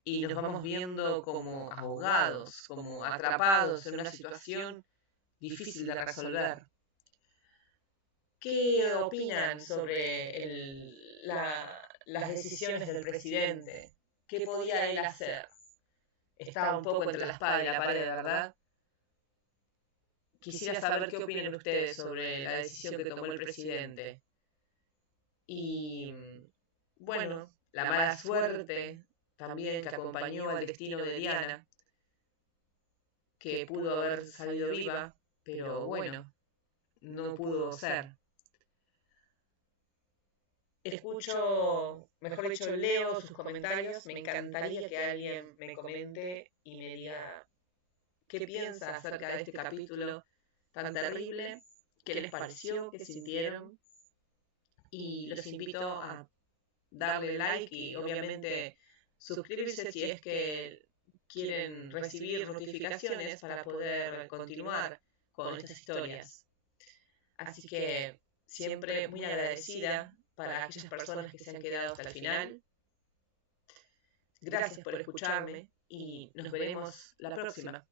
y nos vamos viendo como ahogados, como atrapados en una situación difícil de resolver. ¿Qué opinan sobre las decisiones del presidente? ¿Qué podía él hacer? Estaba un poco entre la espada y la pared, ¿verdad? Quisiera saber qué opinan ustedes sobre la decisión que tomó el presidente. Y, bueno, la mala suerte también que acompañó al destino de Diana, que pudo haber salido viva, pero bueno, no pudo ser. Escucho, mejor dicho, leo sus comentarios. Me encantaría que alguien me comente y me diga qué piensa acerca de este capítulo tan terrible, qué les pareció, qué sintieron. Y los invito a darle like y obviamente suscribirse si es que quieren recibir notificaciones para poder continuar con estas historias. Así que siempre muy agradecida para aquellas personas que se han quedado hasta el final. Gracias por escucharme y nos veremos la próxima.